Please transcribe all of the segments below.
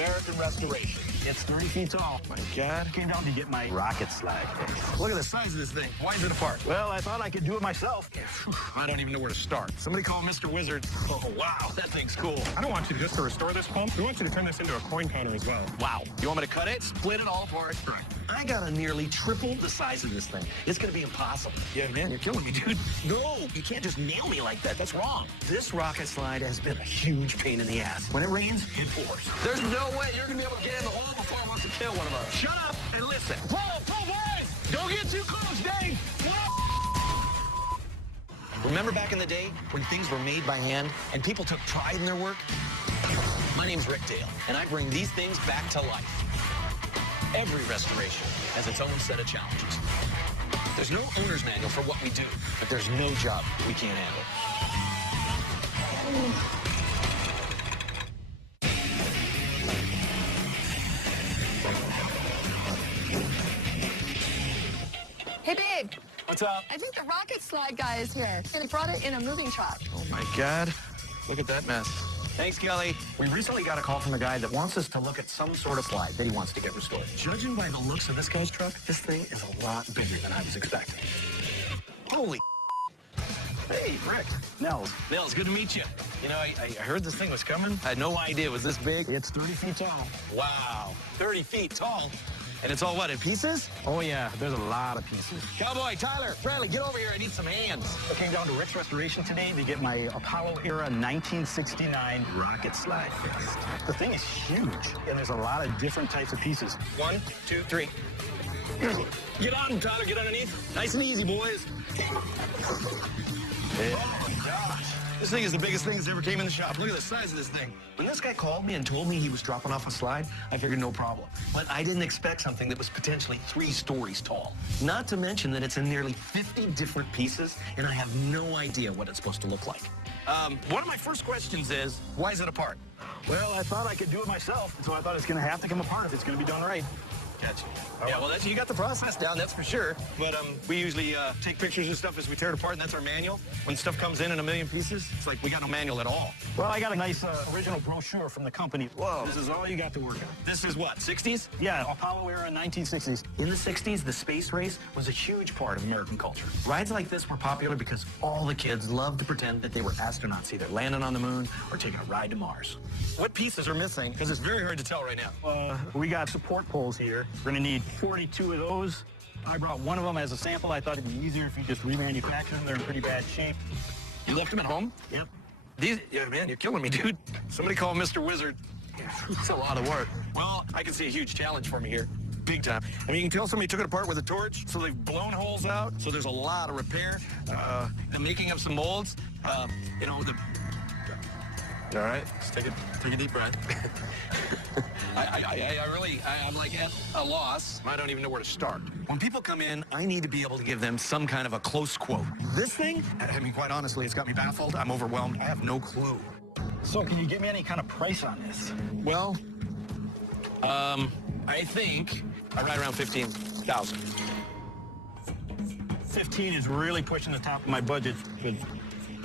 American restoration. It's 30 feet tall. My God. Came down to get my rocket slide. Look at the size of this thing. Why is it apart? Well, I thought I could do it myself. I don't even know where to start. Somebody call Mr. Wizard. Oh, wow, that thing's cool. I don't want you just to restore this pump. We want you to turn this into a coin counter as well. Wow. You want me to cut it, split it all apart? Right. I gotta nearly triple the size of this thing. It's gonna be impossible. Yeah, man, you're killing me, dude. No, you can't just nail me like that. That's wrong. This rocket slide has been a huge pain in the ass. When it rains, it pours. There's no way you're gonna be able to get in the hole before it wants to kill one of us. Shut up and listen. Whoa, boys! Don't get too close, Dave! Remember back in the day when things were made by hand and people took pride in their work? My name's Rick Dale, and I bring these things back to life. Every restoration has its own set of challenges. There's no owner's manual for what we do, but there's no job we can't handle. Hey, babe. What's up? I think the rocket slide guy is here, and he brought it in a moving truck. Oh, my God. Look at that mess. Thanks, Kelly. We recently got a call from a guy that wants us to look at some sort of slide that he wants to get restored. Judging by the looks of this guy's truck, this thing is a lot bigger than I was expecting. Holy Hey, Rick. Nels. Nels, good to meet you. You know, I heard this thing was coming. I had no idea it was this big. It's 30 feet tall. Wow, 30 feet tall. And it's all what, in pieces? Oh, yeah, there's a lot of pieces. Cowboy, Tyler, Bradley, get over here. I need some hands. I came down to Rick's Restoration today to get my Apollo-era 1969 rocket slide fixed. The thing is huge, and there's a lot of different types of pieces. 1, 2, 3. Get on, Tyler, get underneath. Nice and easy, boys. Oh, my gosh. This thing is the biggest thing that's ever came in the shop. Look at the size of this thing. When this guy called me and told me he was dropping off a slide, I figured no problem. But I didn't expect something that was potentially 3 stories tall. Not to mention that it's in nearly 50 different pieces, and I have no idea what it's supposed to look like. One of my first questions is, why is it apart? Well, I thought I could do it myself, so I thought it's going to have to come apart if it's going to be done right. Gotcha. Yeah, well, you got the process down, that's for sure. But we usually take pictures and stuff as we tear it apart, and that's our manual. When stuff comes in a million pieces, it's like we got no manual at all. Well, I got a nice original brochure from the company. Whoa. This is all you got to work on. This is what, 60s? Yeah, Apollo-era 1960s. In the 60s, the space race was a huge part of American culture. Rides like this were popular because all the kids loved to pretend that they were astronauts, either landing on the moon or taking a ride to Mars. What pieces are missing? Because it's very hard to tell right now. We got support poles here. We're going to need 42 of those. I brought one of them as a sample. I thought it'd be easier if you just remanufacture them. They're in pretty bad shape. You left them at home? Yep. Yeah, man, you're killing me, dude. Somebody call Mr. Wizard. It's a lot of work. Well, I can see a huge challenge for me here. Big time. I mean, you can tell somebody took it apart with a torch, so they've blown holes out, so there's a lot of repair. The making of some molds, you know, all right, just take a deep breath. I'm like at a loss. I don't even know where to start. When people come in, I need to be able to give them some kind of a close quote. This thing, I mean, quite honestly, it's got me baffled. I'm overwhelmed. I have no clue. So can you give me any kind of price on this? Well, I think right around 15,000. 15 is really pushing the top of my budget.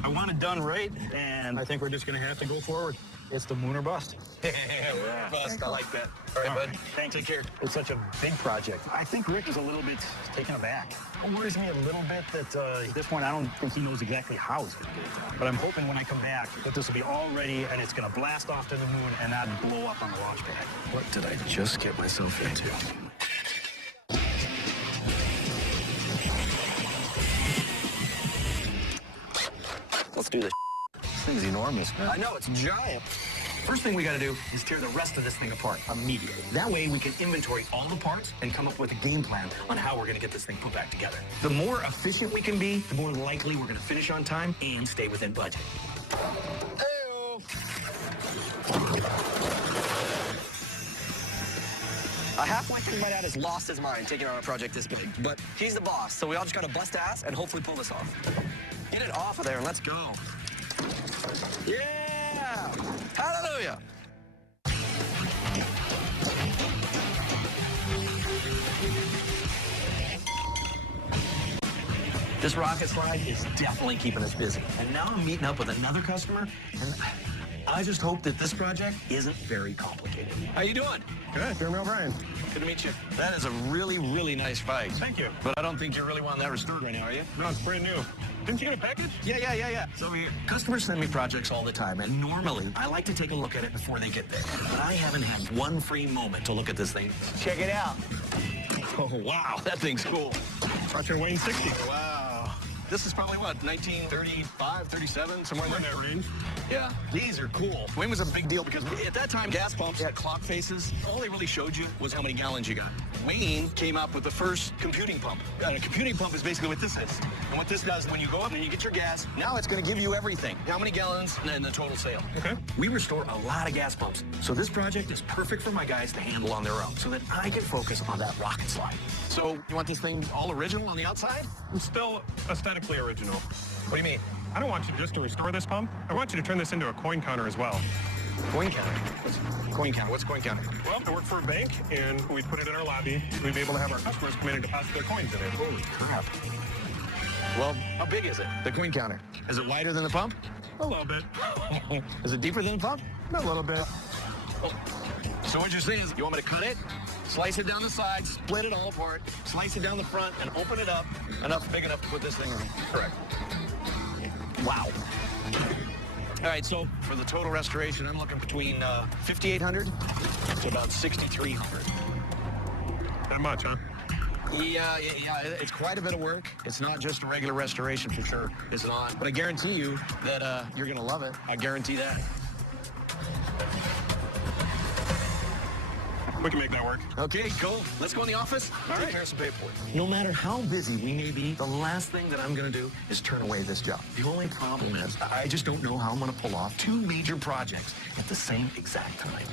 I want it done right, and I think we're just going to have to go forward. It's the moon or bust. Bust, I like that. All right, bud. Thanks. Take care. It's such a big project. I think Rick is a little bit taken aback. It worries me a little bit that at this point, I don't think he knows exactly how it's going to get it done. But I'm hoping when I come back that this will be all ready and it's going to blast off to the moon and not blow up on the launch pad. What did I just get myself into? Let's do this. This thing's enormous, man. I know, it's giant. First thing we got to do is tear the rest of this thing apart immediately. That way we can inventory all the parts and come up with a game plan on how we're going to get this thing put back together. The more efficient we can be, the more likely we're going to finish on time and stay within budget. Hey-o. Halfway through, my dad has lost his mind taking on a project this big. But he's the boss, so we all just got to bust ass and hopefully pull this off. Get it off of there and let's go. Yeah! Hallelujah! This rocket slide is definitely keeping us busy. And now I'm meeting up with another customer, and I just hope that this project isn't very complicated. How you doing? Good, Jeremy O'Brien. Good to meet you. That is a really, really nice bike. Thank you. But I don't think you're really wanting that restored right now, are you? No, it's brand new. Didn't you get a package? Yeah. So customers send me projects all the time, and normally I like to take a look at it before they get there. But I haven't had one free moment to look at this thing. Check it out. Oh, wow, that thing's cool. Brought you a Wayne 60. Wow. This is probably what, 1935, 37, somewhere Somewhere in that range. Yeah, these are cool. Wayne was a big deal because at that time, gas pumps had clock faces. All they really showed you was how many gallons you got. Wayne came up with the first computing pump. And a computing pump is basically what this is. And what this does, when you go up and you get your gas, now it's going to give you everything. How many gallons and the total sale. Okay. We restore a lot of gas pumps. So this project is perfect for my guys to handle on their own so that I can focus on that rocket slide. So you want this thing all original on the outside? I'm still aesthetically original. What do you mean? I don't want you just to restore this pump. I want you to turn this into a coin counter as well. Coin counter. Coin counter. What's coin counter? Well, I work for a bank, and we'd put it in our lobby. We'd be able to have our customers come in and deposit their coins in it. Holy crap. Well, how big is it? The coin counter. Is it wider than the pump? A little bit. Is it deeper than the pump? A little bit. So what you're saying is you want me to cut it, slice it down the sides, split it all apart, slice it down the front, and open it up big enough to put this thing on. Correct. Wow. All right, so for the total restoration, I'm looking between 5,800 to about 6,300. That much, huh? Yeah, it's quite a bit of work. It's not just a regular restoration for sure. It's not. But I guarantee you that you're going to love it. I guarantee that. We can make that work. Okay, go. Let's go in the office. All Take right. care of some paperwork. No matter how busy we may be, the last thing that I'm going to do is turn away this job. The only problem is I just don't know how I'm going to pull off two major projects at the same exact time.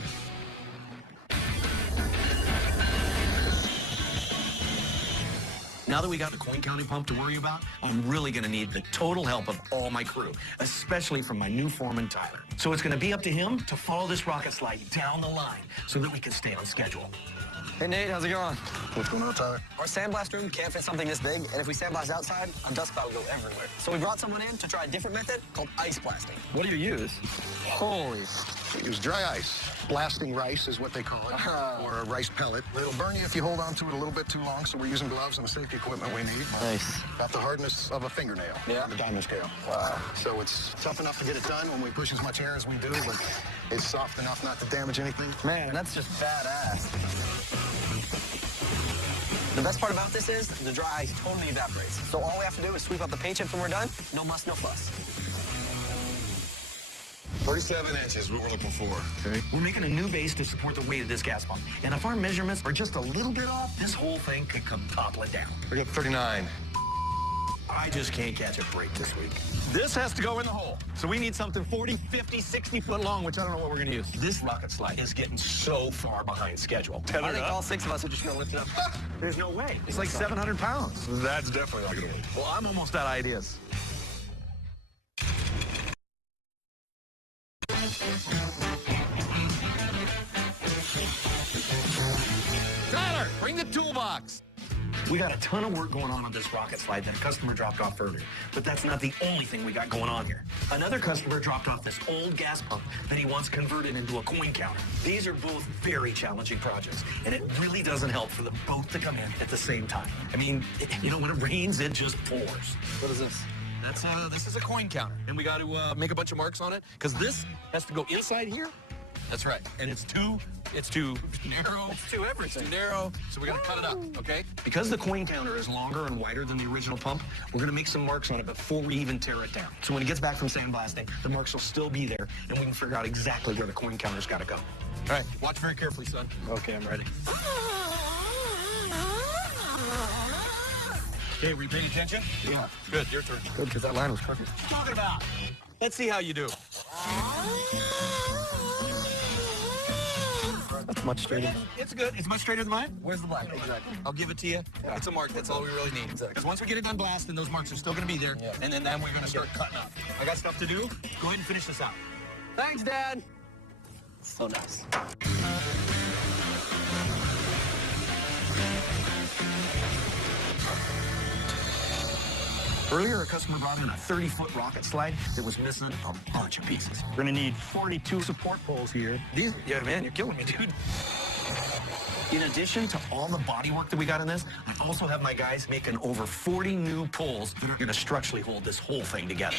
Now that we got the coin counting pump to worry about, I'm really going to need the total help of all my crew, especially from my new foreman, Tyler. So it's going to be up to him to follow this rocket slide down the line so that we can stay on schedule. Hey, Nate, how's it going? What's going on, Tyler? Our sandblast room can't fit something this big, and if we sandblast outside, our dust cloud will go everywhere. So we brought someone in to try a different method called ice blasting. What do you use? Holy. Use dry ice. Blasting rice is what they call it, or a rice pellet. It'll burn you if you hold on to it a little bit too long, so we're using gloves and the safety equipment we need. Nice. About the hardness of a fingernail. Yeah. The diamond scale. Wow. So it's tough enough to get it done when we push as much air as we do, but it's soft enough not to damage anything. Man, that's just badass. The best part about this is the dry ice totally evaporates. So all we have to do is sweep up the paint chips when we're done. No muss, no fuss. 37 inches is what we're looking for. Okay. We're making a new base to support the weight of this gas pump. And if our measurements are just a little bit off, this whole thing could come toppling down. We got 39. I just can't catch a break this week. This has to go in the hole. So we need something 40, 50, 60 foot long, which I don't know what we're going to use. This rocket slide is getting so far behind schedule. I think all 6 of us are just going to lift it up. There's no way. It's like 700 pounds. That's definitely not going to work. Well, I'm almost out of ideas. Tyler, bring the toolbox. We got a ton of work going on this rocket slide that a customer dropped off earlier. But that's not the only thing we got going on here. Another customer dropped off this old gas pump that he wants converted into a coin counter. These are both very challenging projects, and it really doesn't help for them both to come in at the same time. I mean, you know, when it rains, it just pours. What is this? This is a coin counter, and we got to make a bunch of marks on it because this has to go inside here. That's right, and it's too narrow. It's too everything. It's too narrow, so we're gonna cut it up, okay? Because the coin counter is longer and wider than the original pump, we're gonna make some marks on it before we even tear it down. So when it gets back from sandblasting, the marks will still be there, and we can figure out exactly where the coin counter's gotta go. All right, watch very carefully, son. Okay, I'm ready. Okay, were you paying attention? Yeah. Good, your turn. Good, because that line was perfect. What are you talking about? Let's see how you do. That's much straighter. It's good. It's much straighter than mine. Where's the black? Exactly. I'll give it to you. It's a mark. That's all we really need. Because once we get it done blasting, those marks are still going to be there. Yeah. And then we're going to start cutting up. I got stuff to do. Go ahead and finish this out. Thanks, Dad. So nice. Earlier, a customer brought in a 30-foot rocket slide that was missing a bunch of pieces. We're gonna need 42 support poles here. Yeah, man, you're killing me, dude. In addition to all the body work that we got in this, I also have my guys making over 40 new poles that are going to structurally hold this whole thing together.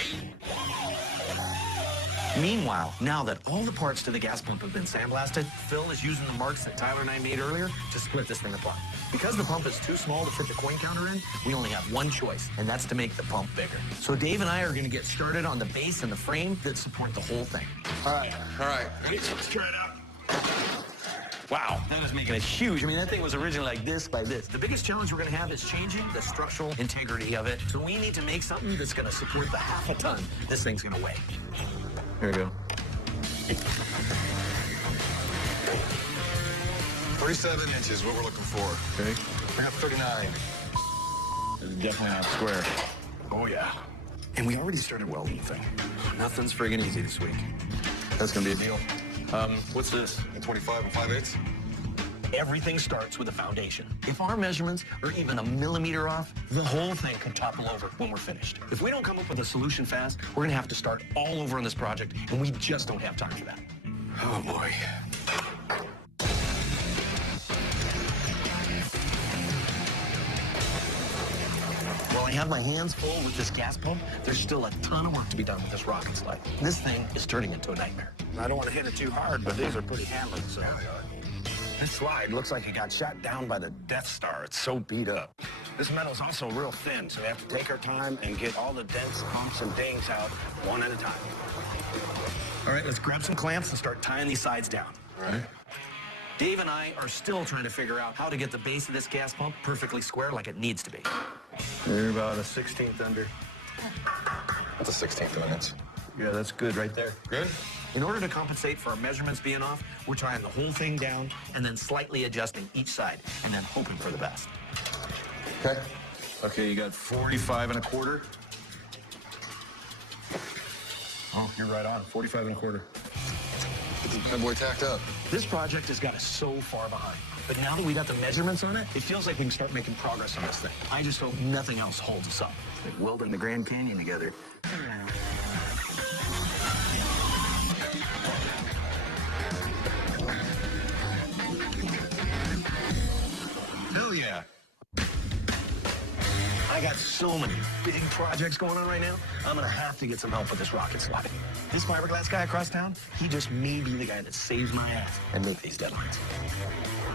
Meanwhile, now that all the parts to the gas pump have been sandblasted, Phil is using the marks that Tyler and I made earlier to split this thing apart. Because the pump is too small to fit the coin counter in, we only have one choice, and that's to make the pump bigger. So Dave and I are going to get started on the base and the frame that support the whole thing. All right. Ready? Let's try it out. Wow, that was making it huge. I mean, that thing was originally like this by this. The biggest challenge we're going to have is changing the structural integrity of it. So we need to make something that's going to support the half a ton this thing's going to weigh. Here we go. 37 inches, what we're looking for. Okay. We have 39. This is definitely not square. Oh, yeah. And we already started welding the thing. Nothing's friggin' easy this week. That's gonna be a deal. What's this? A 25 and 5/8. Everything starts with a foundation. If our measurements are even a millimeter off, the whole thing could topple over when we're finished. If we don't come up with a solution fast, we're gonna have to start all over on this project, and we just don't have time for that. Oh, boy. While I have my hands full with this gas pump, there's still a ton of work to be done with this rocket slide. This thing is turning into a nightmare. I don't want to hit it too hard, but these are pretty hammered, so. This slide looks like it got shot down by the Death Star. It's so beat up. This metal's also real thin, so we have to take our time and get all the dents, bumps, and dings out one at a time. All right, let's grab some clamps and start tying these sides down. All right. Dave and I are still trying to figure out how to get the base of this gas pump perfectly square like it needs to be. You're about a 16th under. That's a 16th of an inch. Yeah, that's good right there. Good? In order to compensate for our measurements being off, we're tying the whole thing down and then slightly adjusting each side and then hoping for the best. Okay. Okay, you got 45 and a quarter. Oh, you're right on. 45 and a quarter. Get this bad boy tacked up. This project has got us so far behind. But now that we got the measurements on it, it feels like we can start making progress on this thing. I just hope nothing else holds us up. Like welding the Grand Canyon together. Hell yeah. I got so many big projects going on right now, I'm gonna have to get some help with this rocket slide. This fiberglass guy across town, he just may be the guy that saves my ass and make these deadlines.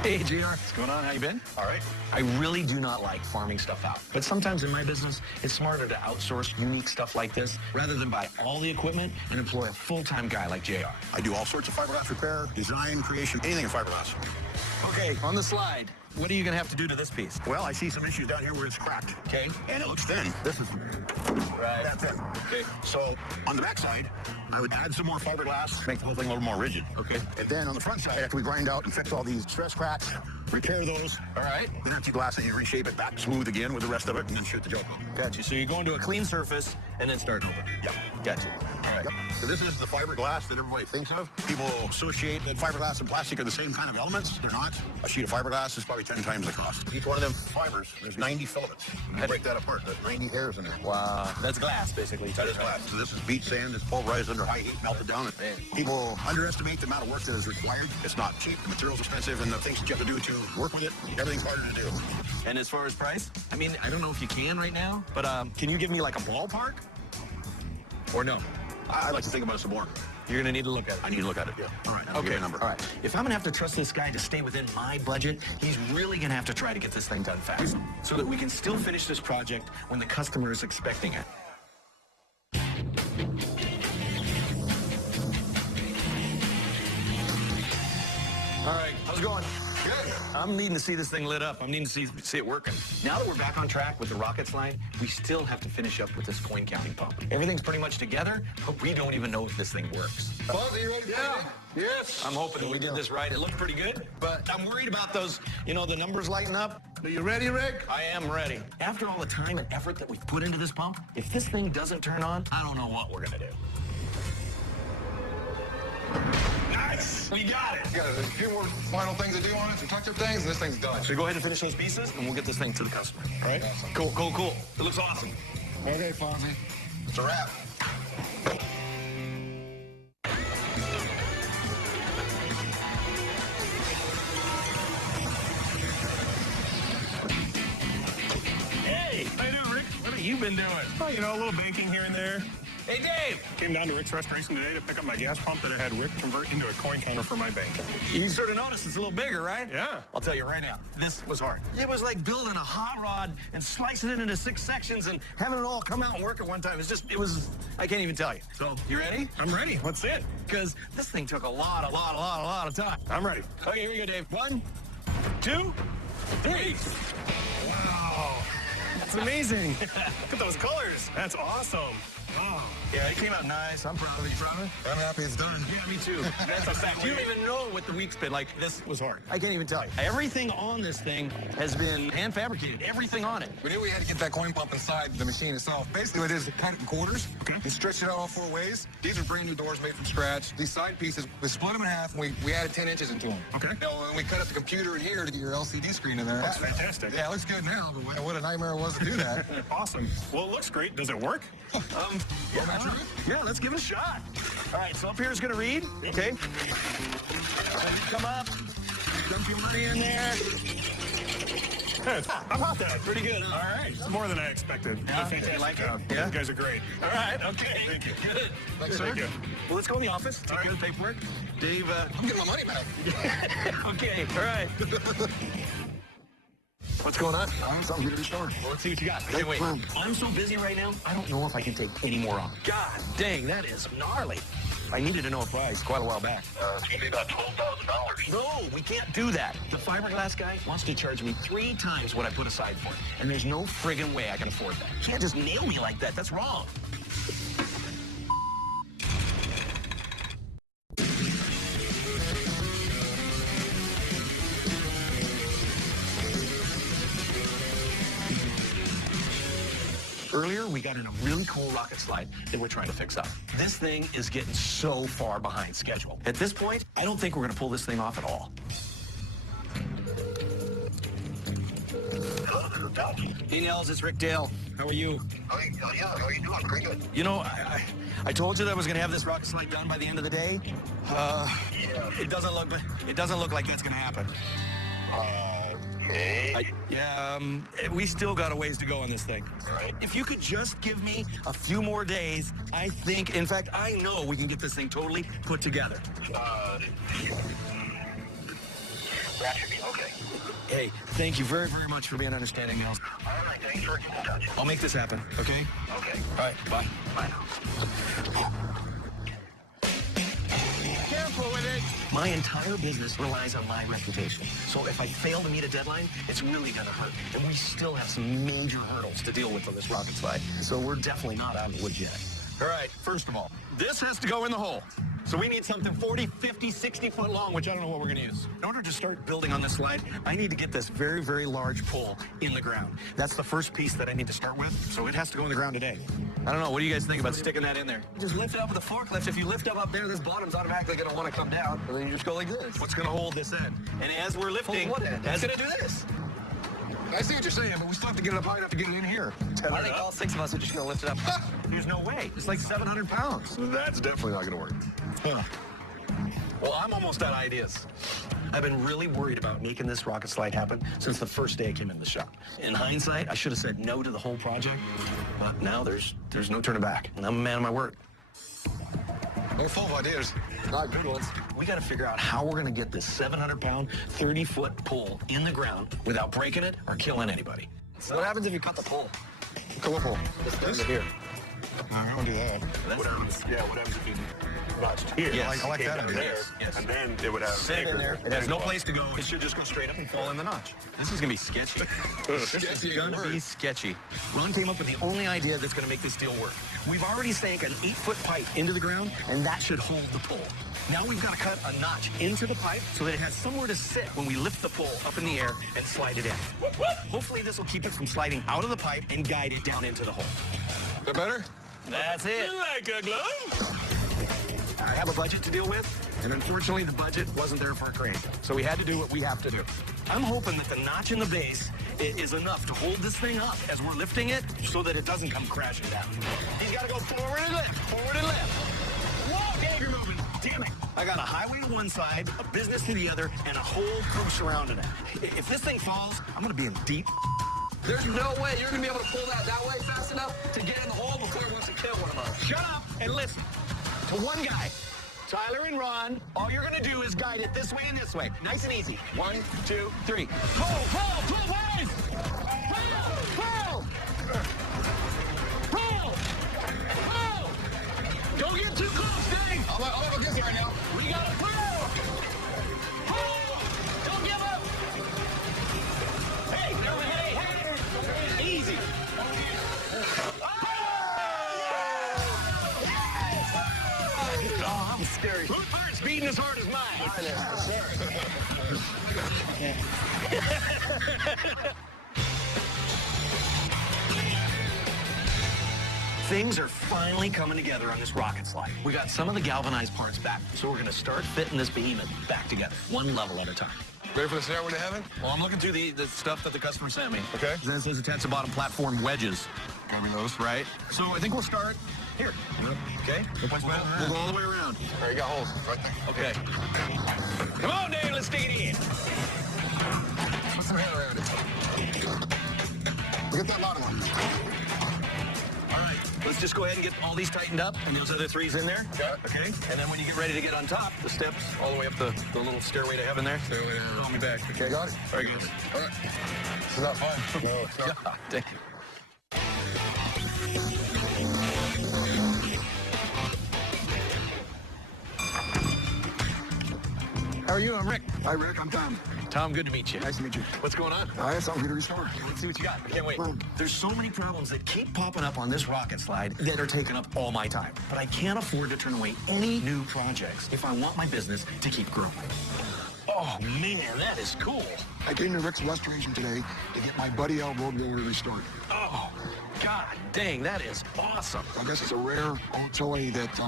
Hey, JR. What's going on? How you been? All right. I really do not like farming stuff out. But sometimes in my business, it's smarter to outsource unique stuff like this rather than buy all the equipment and employ a full-time guy like JR. I do all sorts of fiberglass repair, design, creation, anything in fiberglass. Okay, on the slide, what are you gonna have to do to this piece? Well, I see some issues down here where it's cracked. Okay. And it looks thin. This is Right. that thin. Okay. So on the back side, I would add some more fiberglass, make the whole thing a little more rigid. Okay. And then on the front side, after we grind out and fix all these stress cracks, repair those. All right. Then empty glass and you reshape it back smooth again with the rest of it and then shoot the joke on. Gotcha. So you're going to a clean surface and then start over. Yep. Gotcha. All right. Yep. So this is the fiberglass that everybody thinks of. People associate that fiberglass and plastic are the same kind of elements. They're not. A sheet of fiberglass is probably 10 times the cost. Each one of them fibers, there's 90 filaments. You break that apart, there's 90 hairs in there. Wow. That's glass, basically. That is glass. So this is beach sand. It's pulverized under high heat, melted down. People underestimate the amount of work that is required. It's not cheap. The material's expensive, and the things that you have to do to work with it, everything's harder to do. And as far as price, I mean, I don't know if you can right now, but can you give me like a ballpark? Or no? I'd like to think about it some more. You're gonna need to look at it. I need to look at it. Yeah. All right. I'll give Okay. you a number. All right. If I'm gonna have to trust this guy to stay within my budget, he's really gonna have to try to get this thing done fast, so that we can still finish this project when the customer is expecting it. All right. How's it going? Good. I'm needing to see this thing lit up. I'm needing to see it working. Now that we're back on track with the rocket slide, we still have to finish up with this coin counting pump. Everything's pretty much together, but we don't even know if this thing works. Buzz, are you ready? Yeah. Yes. I'm hoping that we did this right. It looked pretty good, but I'm worried about those, the numbers lighting up. Are you ready, Rick? I am ready. After all the time and effort that we've put into this pump, if this thing doesn't turn on, I don't know what we're gonna do. Nice. We got it. Got a few more final things to do on it, some touch-up things, and this thing's done. So go ahead and finish those pieces, and we'll get this thing to the customer. All right? Cool. It looks awesome. Okay, Fonzie. It's a wrap. Hey, how you doing, Rick? What have you been doing? Oh, you know, a little banking here and there. Hey, Dave! Came down to Rick's Restoration today to pick up my gas pump that I had Rick convert into a coin counter for my bank. You sort of noticed it's a little bigger, right? Yeah. I'll tell you right now, this was hard. It was like building a hot rod and slicing it into 6 sections and having it all come out and work at one time. I can't even tell you. So, you ready? I'm ready. Let's see it. Because this thing took a lot of time. I'm ready. Okay, here we go, Dave. 1, 2, 3. Wow. That's amazing. Look at those colors. That's awesome. Oh. Yeah, it came out nice. I'm proud of you. Proud of it? I'm happy it's done. Yeah, me too. That's a fact. You don't even know what the week's been like. This was hard. I can't even tell you. Everything on this thing has been hand fabricated. Everything on it. We knew we had to get that coin pump inside the machine itself. Basically, what it is, cut it in quarters. Okay. We stretched it out all 4 ways. These are brand new doors made from scratch. These side pieces, we split them in half, and we added 10 inches into them. Okay. You know, and we cut up the computer in here to get your LCD screen in there. That's fantastic. Yeah, it looks good now, but what a nightmare it was to do that. Awesome. Well, it looks great. Does it work? Yeah, let's give it a shot. All right, so up here is going to read. Okay. Come up. Dump your money in there. Hey, how about that? Pretty good. All right. It's more than I expected. Yeah? Fantastic You like it? job. Yeah? You guys are great. All right, okay. Thank you. Good. Thanks, Thank sir. you. Well, let's go in the office. Take care of the paperwork. Dave, I'm getting my money back. okay, all right. What's going on? Something good to be stored. Well, let's see what you got. Okay, wait. I'm so busy right now, I don't know if I can take any more on. God dang, that is gnarly. I needed to know a price quite a while back. It's going to be about $12,000. No, we can't do that. The fiberglass guy wants to charge me 3 times what I put aside for it. And there's no friggin' way I can afford that. You can't just nail me like that. That's wrong. Earlier, we got in a really cool rocket slide that we're trying to fix up. This thing is getting so far behind schedule. At this point, I don't think we're going to pull this thing off at all. Hey, Nels, it's Rick Dale. How are you? How are you doing? Pretty good. You know, I told you that I was going to have this rocket slide done by the end of the day. It doesn't look like that's going to happen. Okay. We still got a ways to go on this thing. All right. If you could just give me a few more days, I think, in fact, I know we can get this thing totally put together. That should be okay. Hey, thank you very, very much for being understanding, Nels. All right, thanks for getting in touch. I'll make this happen, okay? Okay. All right, bye. Bye now. Careful with it. My entire business relies on my reputation. So if I fail to meet a deadline, it's really gonna hurt. And we still have some major hurdles to deal with on this rocket slide. So we're definitely not out of the woods yet. All right, first of all, this has to go in the hole. So we need something 40, 50, 60 foot long, which I don't know what we're gonna use. In order to start building on this slide, I need to get this very, very large pole in the ground. That's the first piece that I need to start with, so it has to go in the ground today. I don't know, what do you guys think about sticking that in there? Just lift it up with a forklift. If you lift up there, this bottom's automatically going to want to come down. And then you just go like this. What's gonna hold this end? And as we're lifting, Hold what end? It's going to do this. I see what you're saying, but we still have to get it up high enough to get it in here. I think all 6 of us are just going to lift it up. There's no way. It's like 700 pounds. That's definitely not going to work. Huh. Well, I'm almost out of ideas. I've been really worried about making this rocket slide happen since the first day I came in the shop. In hindsight, I should have said no to the whole project, but now there's no turning back. And I'm a man of my word. They're full of ideas. Not good ones. We got to figure out how we're going to get this 700-pound, 30-foot pole in the ground without breaking it or killing anybody. So what happens if you cut the pole? Come on, Paul. This here. I don't want to do that. What happens if you notched here? Yes. I like Came that down idea. there, Yes. and then it would have Sit in anchors. there. It has no place to go. It should just go straight up and fall in the notch. This is going to be sketchy. This is going to be sketchy. Ron came up with the only idea that's going to make this deal work. We've already sank an 8-foot pipe into the ground, and that should hold the pole. Now we've got to cut a notch into the pipe so that it has somewhere to sit when we lift the pole up in the air and slide it in. Hopefully this will keep it from sliding out of the pipe and guide it down into the hole. Is that better? That's it. Like a glove? I have a budget to deal with, and unfortunately the budget wasn't there for a crane. So we had to do what we have to do. I'm hoping that the notch in the base is enough to hold this thing up as we're lifting it so that it doesn't come crashing down. He's got to go forward and lift, forward and lift. Whoa, Dave, you're moving. Damn it. I got a highway to one side, a business to the other, and a whole crew surrounding it. If this thing falls, I'm going to be in deep. There's no way you're going to be able to pull that way fast enough to get in the hole before it wants to kill one of us. Shut up and listen to one guy. Tyler and Ron, all you're going to do is guide it this way and this way. Nice and easy. 1, 2, 3. Pull, boys! Pull! Don't get too close, Dave! I'm up against it right now. We got to pull! Don't give up! Hey! Easy! Oh, I'm scary. Whose heart's beating as hard as mine? Things are finally coming together on this rocket slide. We got some of the galvanized parts back, so we're going to start fitting this behemoth back together, one level at a time. Ready for the stairway to heaven? Well, I'm looking through the stuff that the customer sent me. Okay. Then those attached to bottom platform wedges. Got me those. Right? So I think we'll start here. Okay? We'll go all the way around. All right, you got holes right there. Okay. Come on, Dave, let's dig it in. Put some hand around it. Look at that bottom one. All right, let's just go ahead and get all these tightened up and those other threes in there. Yeah. Okay? And then when you get ready to get on top, the steps all the way up the little stairway to heaven there. Stairway to heaven. Call me back. Okay, got it. Very good. All right. This is not fun. No, it's not. God damn. How are you? I'm Rick. Hi, Rick. I'm Tom. Tom, good to meet you. Nice to meet you. What's going on? I have something for you to restore. Let's see what you got. I can't wait. Well, There's so many problems that keep popping up on this rocket slide that are taking up all my time. But I can't afford to turn away any new projects if I want my business to keep growing. Oh, man, that is cool. I came to Rick's restoration today to get my Buddy L road roller restored. Oh, God dang, that is awesome. I guess it's a rare old toy that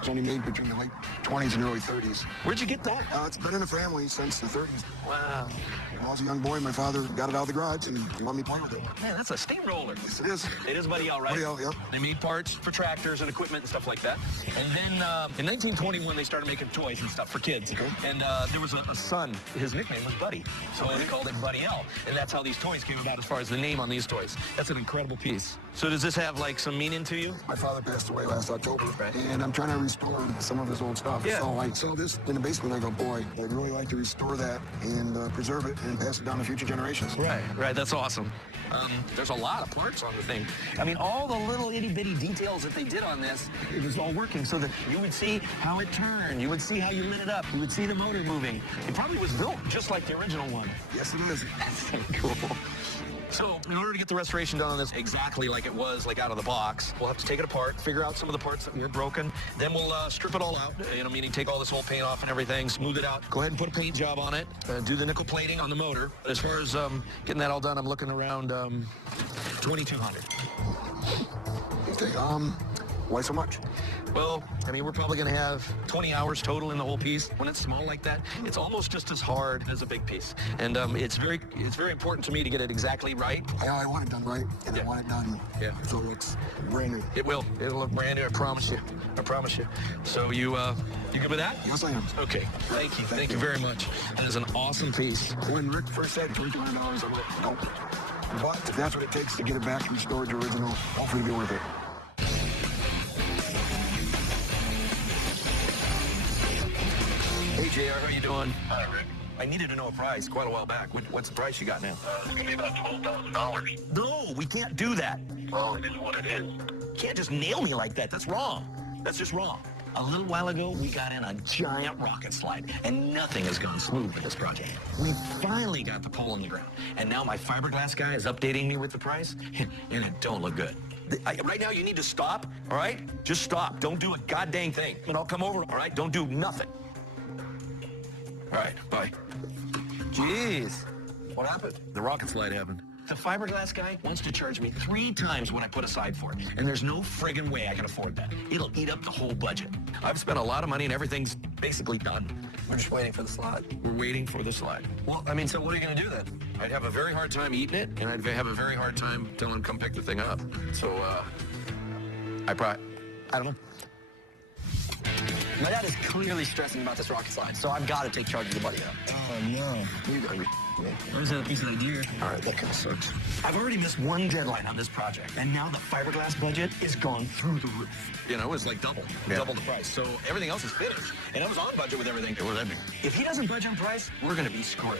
was only made between the late 20s and early 30s. Where'd you get that? It's been in the family since the 30s. Wow. When I was a young boy, my father got it out of the garage and let me play with it. Man, that's a steamroller. Yes, it is. It is Buddy L, right? Buddy L, yep. They made parts for tractors and equipment and stuff like that. And then in 1921, they started making toys and stuff for kids. Okay. And there was a son. His nickname was Buddy. So they called him Buddy L. And that's how these toys came about as far as the name on these toys. That's an incredible piece. So does this have like some meaning to you? My father passed away last October, Right. and I'm trying to restore some of his old stuff. Yeah. So I saw this in the basement, and I go, boy, I'd really like to restore that and preserve it and pass it down to future generations. Right, that's awesome. There's a lot of parts on the thing. I mean, all the little itty-bitty details that they did on this, it was all working so that you would see how it turned, you would see how you lit it up, you would see the motor moving. It probably was built just like the original one. Yes, it is. That's so cool. So, in order to get the restoration done on this exactly like it was, like out of the box, we'll have to take it apart, figure out some of the parts that were broken, then we'll strip it all out, meaning take all this whole paint off and everything, smooth it out, go ahead and put a paint job on it, do the nickel plating on the motor. But as far as getting that all done, I'm looking around $2,200. Okay, why so much? Well, I mean, we're probably going to have 20 hours total in the whole piece. When it's small like that, it's almost just as hard as a big piece. And it's very important to me to get it exactly right. I want it done right, and I want it done so it looks brand new. It will. It'll look brand new, I promise you. I promise you. So you good with that? Yes, I am. Okay. Thank you. Thank you very much. That is an awesome piece. When Rick first said $2,200, I'm like, no. But if that's what it takes to get it back restored to original, hopefully it'll be worth it. Hey, JR, how you doing? Hi, Rick. I needed to know a price quite a while back. What's the price you got now? It's going to be about $12,000. No, we can't do that. Well, it is what it is. You can't just nail me like that. That's wrong. That's just wrong. A little while ago, we got in a giant rocket slide, and nothing has gone smooth with this project. We finally got the pole in the ground, and now my fiberglass guy is updating me with the price, and it don't look good. Right now, you need to stop, all right? Just stop. Don't do a goddamn thing, and I'll come over, all right? Don't do nothing. All right, bye. Jeez. What happened? The rocket slide happened. The fiberglass guy wants to charge me 3 times what I put aside for it, and there's no friggin' way I can afford that. It'll eat up the whole budget. I've spent a lot of money and everything's basically done. We're just waiting for the slide. We're waiting for the slide. Well, I mean, so what are you going to do then? I'd have a very hard time eating it, and I'd have a very hard time telling him come pick the thing up. So, I don't know. My dad is clearly stressing about this rocket slide, so I've got to take charge of the buddy up. Oh, no. You gotta be Where's the other piece of that gear? All right, that kind of sucks. I've already missed one deadline on this project, and now the fiberglass budget is gone through the roof. You know, it's like double the price. So everything else is finished, and I was on budget with everything. What does that mean? If he doesn't budge on price, we're going to be screwed.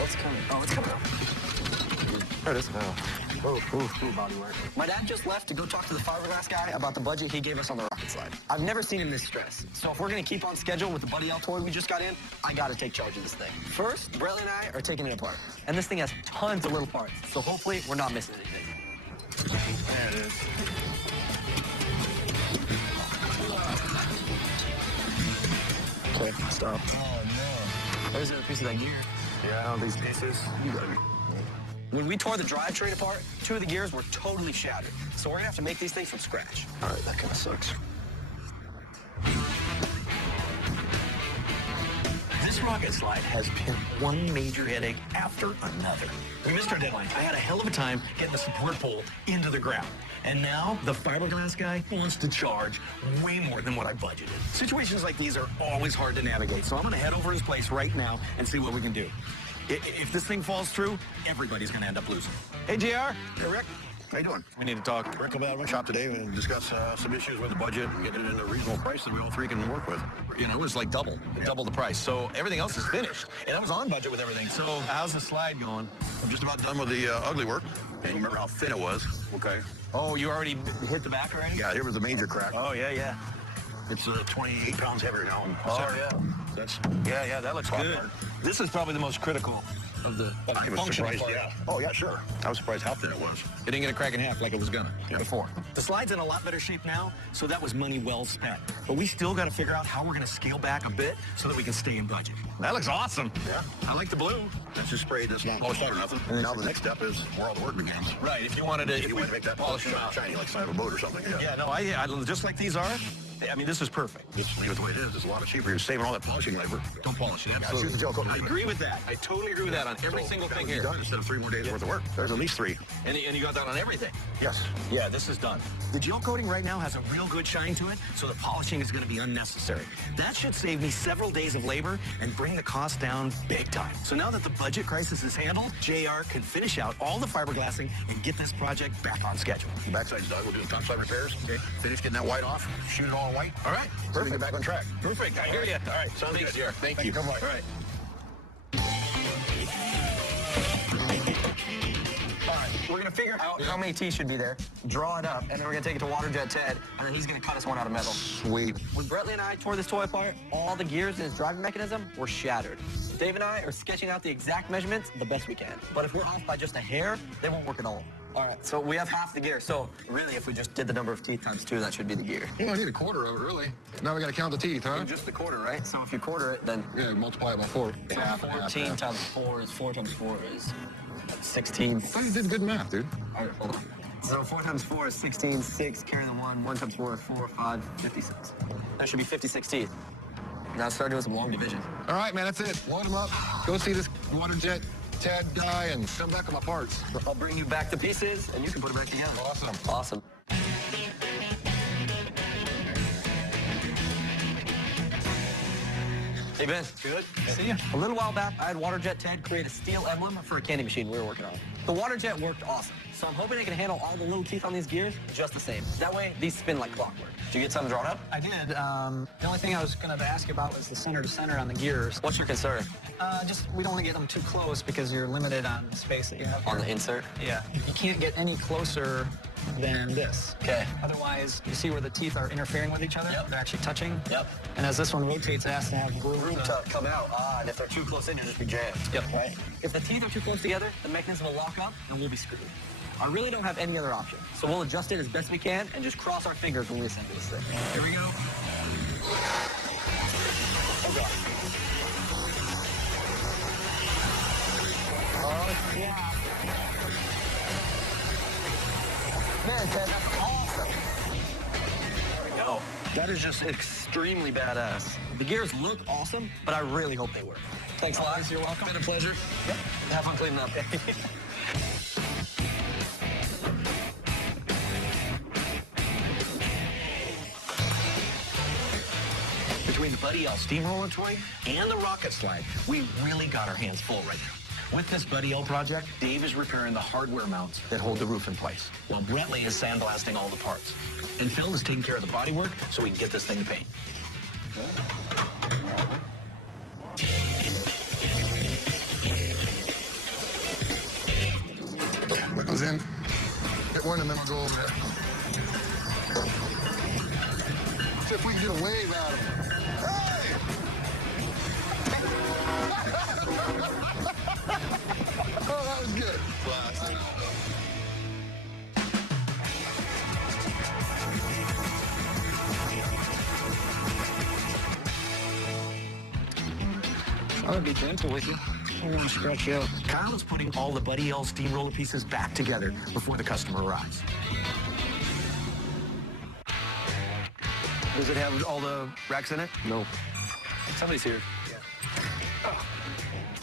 What's coming? Oh, it's coming up. There it is. Ooh, body work. My dad just left to go talk to the fiberglass guy about the budget he gave us on the rocket slide. I've never seen him this stressed. So if we're going to keep on schedule with the Buddy Out toy we just got in, I got to take charge of this thing. First, Bradley and I are taking it apart. And this thing has tons of little parts. So hopefully we're not missing anything. There it is. Okay, stop. Oh, no. There's another piece of that gear. Yeah, these pieces. You got me. When we tore the drivetrain apart, 2 of the gears were totally shattered. So we're going to have to make these things from scratch. All right, that kind of sucks. This rocket slide has been one major headache after another. We missed our deadline. I had a hell of a time getting the support pole into the ground. And now the fiberglass guy wants to charge way more than what I budgeted. Situations like these are always hard to navigate, so I'm going to head over to his place right now and see what we can do. If this thing falls through, everybody's going to end up losing. Hey, JR. Hey, Rick. How you doing? We need to talk. Rick will be out of my shop today and discuss some issues with the budget and getting it in a reasonable price that we all 3 can work with. You know, it was like double the price. So everything else is finished. And I was on budget with everything. So how's the slide going? I'm just about done with the ugly work. And you remember how thin it was? Okay. Oh, you already hit the back already? Yeah, here was a major crack. Oh, yeah. It's 28 pounds heavier now. Oh, yeah. That's Yeah, that looks good. This is probably the most critical of the I was functional surprised, part. yeah. Oh, yeah, sure. I was surprised how thin it was. It didn't get a crack in half like it was gonna before. The slide's in a lot better shape now, so that was money well spent. But we still got to figure out how we're gonna scale back a bit so that we can stay in budget. That looks awesome. Yeah, I like the blue. That's just sprayed. That's not polished out or nothing. And now the next step is where all the work begins. Right, if you wanted to... If you wanted to make that polish shiny like side of a boat or something. Yeah, no, I just like these are. I mean, this is perfect. Just leave it the way it is. It's a lot cheaper. You're saving all that polishing labor. Don't polish it. Yeah, Absolutely. choose the gel coat. I agree with that. I totally agree with that on every single thing here. Done instead of 3 more days worth of work. There's at least 3. And you got that on everything? Yes. Yeah, this is done. The gel coating right now has a real good shine to it, so the polishing is going to be unnecessary. That should save me several days of labor and bring the cost down big time. So now that the budget crisis is handled, JR can finish out all the fiberglassing and get this project back on schedule. The backside's done. We'll do the topside repairs. Okay. Finish getting that white off. Shoot it all white. All right. So we get back on track. Perfect. I hear you. All right. Sounds Thanks, good. JR. Thank you. Come on. All right. We're going to figure out how many teeth should be there, draw it up, and then we're going to take it to Waterjet Ted, and then he's going to cut us one out of metal. Sweet. When Bradley and I tore this toy apart, all the gears in its driving mechanism were shattered. Dave and I are sketching out the exact measurements the best we can. But if we're off by just a hair, they won't work at all. All right, so we have half the gear. So really, if we just did the number of teeth times 2, that should be the gear. You only need a quarter of it, really. Now we got to count the teeth, huh? Just the quarter, right? So if you quarter it, then... Yeah, multiply it by 4. 14 times 4 is 4 times 4 is 16. I thought you did good math, dude. All right, hold on. So 4 times 4 is 16, 6, carry the 1. 1 times 4 is 4, 5, 56. That should be 56 teeth. Now start doing some long division. All right, man, that's it. Load them up. Go see this Waterjet Ted guy and come back with my parts. I'll bring you back the pieces, and you can put it back together. Awesome. Awesome. Hey, Ben. Good. See ya. A little while back, I had Waterjet Ted create a steel emblem for a candy machine we were working on. The Waterjet worked awesome, so I'm hoping it can handle all the little teeth on these gears just the same. That way, these spin like clockwork. Did you get something drawn up? I did. The only thing I was going to ask you about was the center to center on the gears. What's your concern? Just we don't want to get them too close because you're limited on the space that you have. On the insert? Yeah. You can't get any closer than this. Okay. Otherwise, you see where the teeth are interfering with each other? Yep. They're actually touching? Yep. And as this one rotates, it has to have room To come out. And if they're too close in, you'll just be jammed. Yep. Right? If the teeth are too close together, the mechanism will lock up and we'll be screwed. I really don't have any other option. So we'll adjust it as best we can and just cross our fingers when we assemble this thing. Here we go. Oh, yeah. Man, Ted, that's awesome. There we go. That is just extremely badass. The gears look awesome, but I really hope they work. Thanks a lot. You're welcome. Been a pleasure. Yep. Have fun cleaning up. Between the Buddy L steamroller toy and the rocket slide, we really got our hands full right now. With this Buddy L project, Dave is repairing the hardware mounts that hold the roof in place, while Brentley is sandblasting all the parts. And Phil is taking care of the bodywork so we can get this thing to paint. Windows in. Hit one and then I'll go over there. See if we can get a wave out of him. Hey! Oh, that was good. Blast. I'm gonna be gentle with you. I don't want to scratch you out. Kyle is putting all the Buddy L steamroller pieces back together before the customer arrives. Does it have all the racks in it? No. Somebody's here.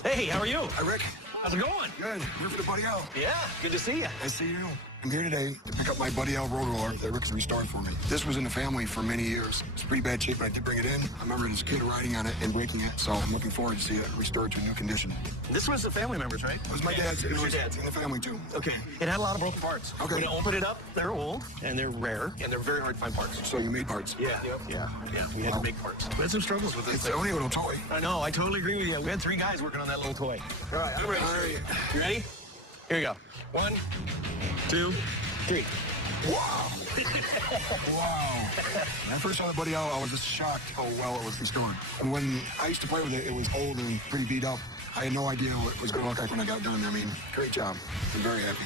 Hey, how are you? Hi, Rick. How's it going? Good. Here for the Buddy L. Yeah, good to see you. I see you. I'm here today to pick up my Buddy L road roller that Rick's restored for me. This was in the family for many years. It's pretty bad shape, but I did bring it in. I remember as a kid riding on it and breaking it, so I'm looking forward to see it restored to a new condition. This was the family members, right? It was my dad's. It was your dad's. In the family, too. Okay. It had a lot of broken parts. Okay. When you open it up, they're old, and they're rare, and they're very hard to find parts. So you made parts? Yeah. Yeah, we had to make parts. We had some struggles with this It's thing. only a little toy. I know, I totally agree with you. We had 3 guys working on that little toy. All right, I'm ready. All right. You ready? Here you go. 1, 2, 3. Wow! Wow. When I first saw the Buddy L, I was just shocked how well it was restored. And when I used to play with it, it was old and pretty beat up. I had no idea what it was going to look like when I got done. I mean, great job. I'm very happy.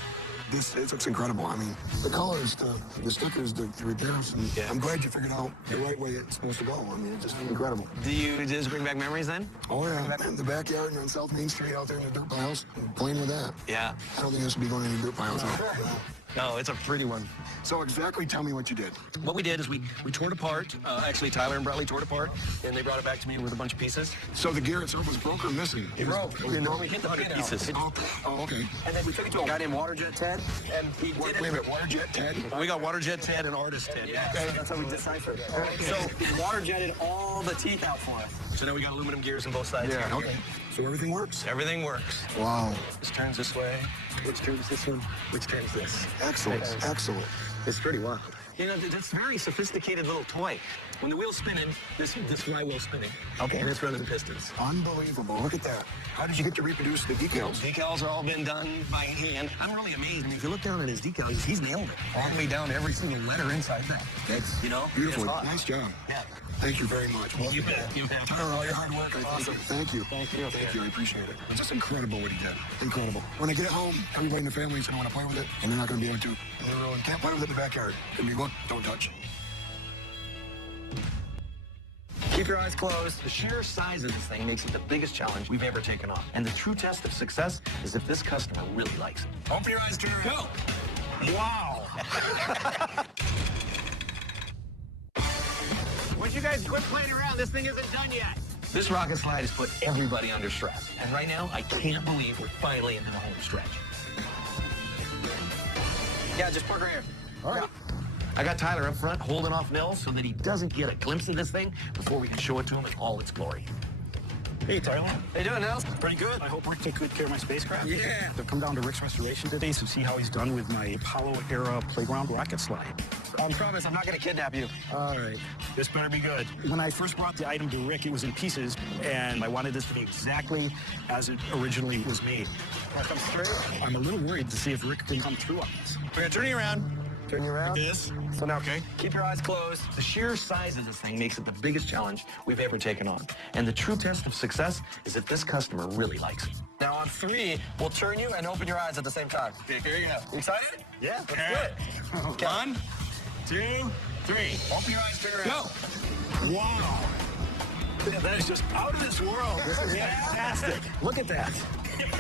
It looks incredible. I mean, the colors, the stickers, the repairs. And Yeah. I'm glad you figured out the right way it's supposed to go. I mean, it's just incredible. Do you just bring back memories then? Oh, yeah. In the backyard on South Main Street out there in the dirt piles, playing with that. Yeah. I don't think this would be going to any dirt piles. No, it's a pretty one. So exactly tell me what you did. What we did is we tore it apart. Actually, Tyler and Bradley tore it apart, and they brought it back to me with a bunch of pieces. So the gear itself was broke or missing? It broke. We hit the 100 pieces. Oh, okay. And then we took it to a guy named Waterjet Ted, and he did Wait a minute, Waterjet Ted? We got Waterjet Ted and Artist Ted. Yeah, so that's how we deciphered it. So he water jetted all the teeth out for us. So now we got aluminum gears on both sides. Yeah, okay. So everything works? Everything works. Wow. This turns this way, which turns this one, which turns this. Excellent, excellent. It's pretty wild. You know, it's a very sophisticated little toy. When the wheel's spinning, this flywheel's spinning. Okay. And it's running the pistons. Unbelievable. Look at that. How did you get to reproduce the decals? Decals are all been done by hand. I'm really amazed. I mean, if you look down at his decals, he's nailed it. All the way down to every single letter inside that. That's Beautiful. beautiful. Nice job. Yeah. Thank you very much. Well, You bet. You bet. Tyler, all your hard work. Awesome. Thank you. Thank you. Thank you. I appreciate it. It's just incredible what he did. Incredible. When I get it home, everybody in the family is going to want to play with it, and they're not going to be able to. They can't play with it in the backyard. Can you look? Don't touch. Keep your eyes closed. The sheer size of this thing makes it the biggest challenge we've ever taken on. And the true test of success is if this customer really likes it. Open your eyes, Terry. Go! Wow. Would you guys quit playing around? This thing isn't done yet. This rocket slide has put everybody under stress. And right now, I can't believe we're finally into the home stretch. Yeah, just park right here. All right. I got Tyler up front holding off Nels so that he doesn't get a glimpse of this thing before we can show it to him in all its glory. Hey, Tyler. How you doing, Nels? Pretty good. I hope Rick took good care of my spacecraft. Yeah. I've come down to Rick's restoration today to see how he's done with my Apollo-era playground rocket slide. I promise I'm not going to kidnap you. All right. This better be good. When I first brought the item to Rick, it was in pieces, and I wanted this to be exactly as it originally was made. Want to come straight? I'm a little worried to see if Rick can come through on this. We're gonna turn you around. Turn you around. This. So now, Okay. keep your eyes closed. The sheer size of this thing makes it the biggest challenge we've ever taken on. And the true test of success is if this customer really likes it. Now on 3, we'll turn you and open your eyes at the same time. Okay, here you go. You excited? Yeah, Let's do it. Okay. 1, 2, 3. Open your eyes, turn around. Go! Wow. That is just out of this world. This is fantastic. Look at that.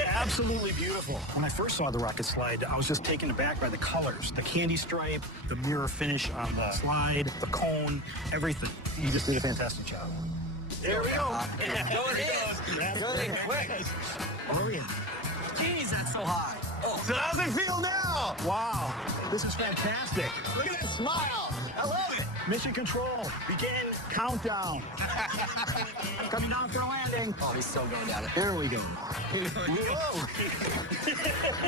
Absolutely beautiful. When I first saw the rocket slide, I was just taken aback by the colors. The candy stripe, the mirror finish on the slide, the cone, everything. You just did a fantastic job. There we go. Go ahead. Go ahead, quick. Oh, yeah. Jeez, that's so high. Oh. So how's it feel now? Wow. This is fantastic. Look at that smile. I love it. Mission control. Begin countdown. Coming down for a landing. Oh, he's still going down it. There we go. Whoa.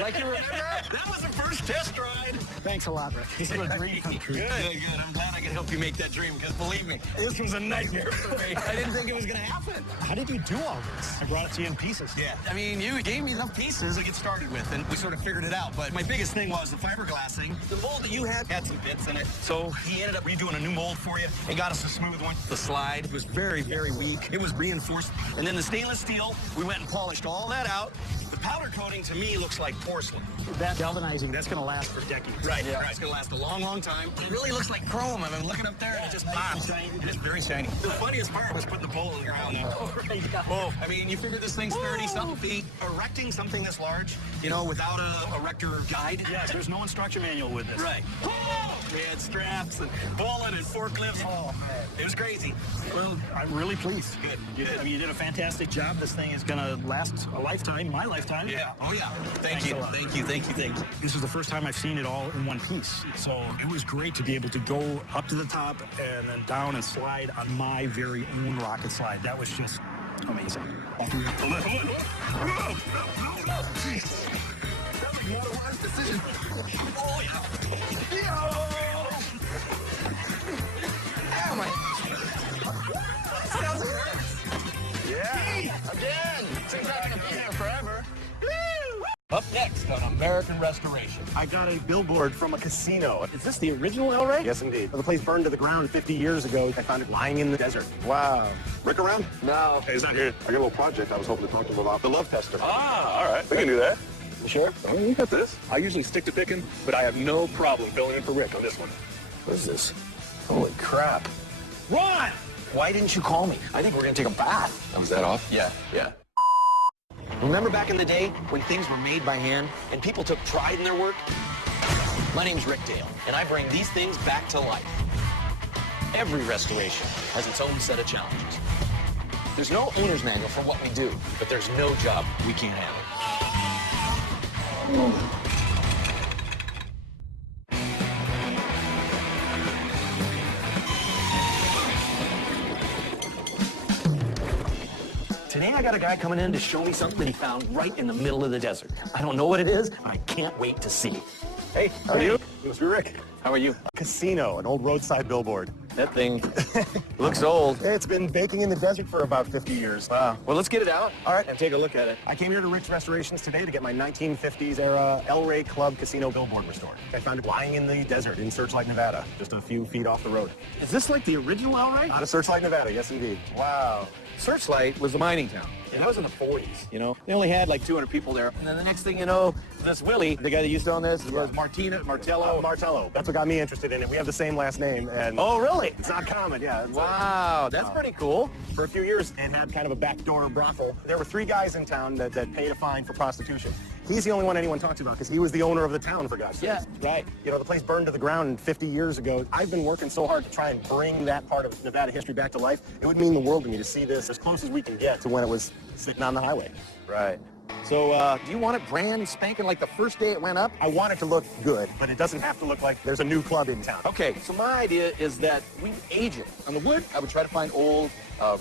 Like you remember? That was the first test ride. Thanks a lot, Rick. This is a dream come true. Good. I'm glad I could help you make that dream, because believe me, this was a nightmare for me. I didn't think it was going to happen. How did you do all this? I brought it to you in pieces. Yeah, I mean, you gave me enough pieces to get started with, and we sort of figured it out. But my biggest thing was the fiberglassing. The mold that you had some bits in it, so he ended up redoing a new mold for you and got us a smooth one. The slide was very, very weak. It was reinforced. And then the stainless steel, we went and polished all that out. The powder coating, to me, looks like porcelain. That galvanizing, that's going to last for decades. Right, yeah. Right. It's going to last a long, long time. It really looks like chrome. I've been looking up there, and it just pops. It is very shiny. The funniest part was putting the pole in the ground now. Oh, I mean, you figure this thing's 30-something feet. Erecting something this large, you know, without a erector guide. Yes, there's no instruction manual with this. Right. We had straps and bowling and forklifts. Oh, man. It was crazy. Well, I'm really pleased. Good. I mean, you did a fantastic job. This thing is going to last a lifetime, my lifetime. Yeah. Oh, yeah. Thanks Thank a you. lot. Thank you. Thank you. Thank you. This is the first time I've seen it all in one piece. So it was great to be able to go up to the top and then down and slide on my very own rocket slide. That was just amazing. That was not a wise decision. Oh, yeah. Oh, my. Yeah, again. Seems like I'm gonna be here forever. Up next on American Restoration. I got a billboard from a casino. Is this the original El Rey? Yes, indeed. The place burned to the ground 50 years ago. I found it lying in the desert. Wow. Rick around? No. Hey, he's not here. I got a little project I was hoping to talk to him about. The love tester. Ah, all right. We can do that. You sure? Oh, you got this. I usually stick to picking, but I have no problem filling in for Rick on this one. What is this? Holy crap. Ron! Why didn't you call me? I think we're going to take a bath. Is that off? Yeah. Remember back in the day when things were made by hand and people took pride in their work? My name's Rick Dale, and I bring these things back to life. Every restoration has its own set of challenges. There's no owner's manual for what we do, but there's no job we can't handle. Today I got a guy coming in to show me something that he found right in the middle of the desert. I don't know what it is, and I can't wait to see. Hey, how are you? It was Rick. How are you? Casino, an old roadside billboard. That thing looks old. It's been baking in the desert for about 50 years. Wow. Well, let's get it out. All right. And take a look at it. I came here to Rick's Restorations today to get my 1950s era El Rey Club Casino billboard restored. I found it lying in the desert in Searchlight, Nevada, just a few feet off the road. Is this like the original El Rey? Out of Searchlight, Nevada, yes indeed. Wow. Searchlight was a mining town. And that was in the 40s. You know, they only had like 200 people there. And then the next thing you know, this Willie, the guy that used to own this, was Martello. Martello. That's what got me interested in it. We have the same last name. And Oh, really? it's not common, yeah. Wow, that's pretty cool. For a few years, it had kind of a backdoor brothel. There were 3 guys in town that paid a fine for prostitution. He's the only one anyone talks about because he was the owner of the town, for God's sake. Yeah, right. You know, the place burned to the ground 50 years ago. I've been working so hard to try and bring that part of Nevada history back to life. It would mean the world to me to see this as close as we can get to when it was sitting on the highway. Right. So, do you want it brand spanking like the first day it went up? I want it to look good, but it doesn't have to look like there's a new club in town. Okay, so my idea is that we age it. On the wood, I would try to find old,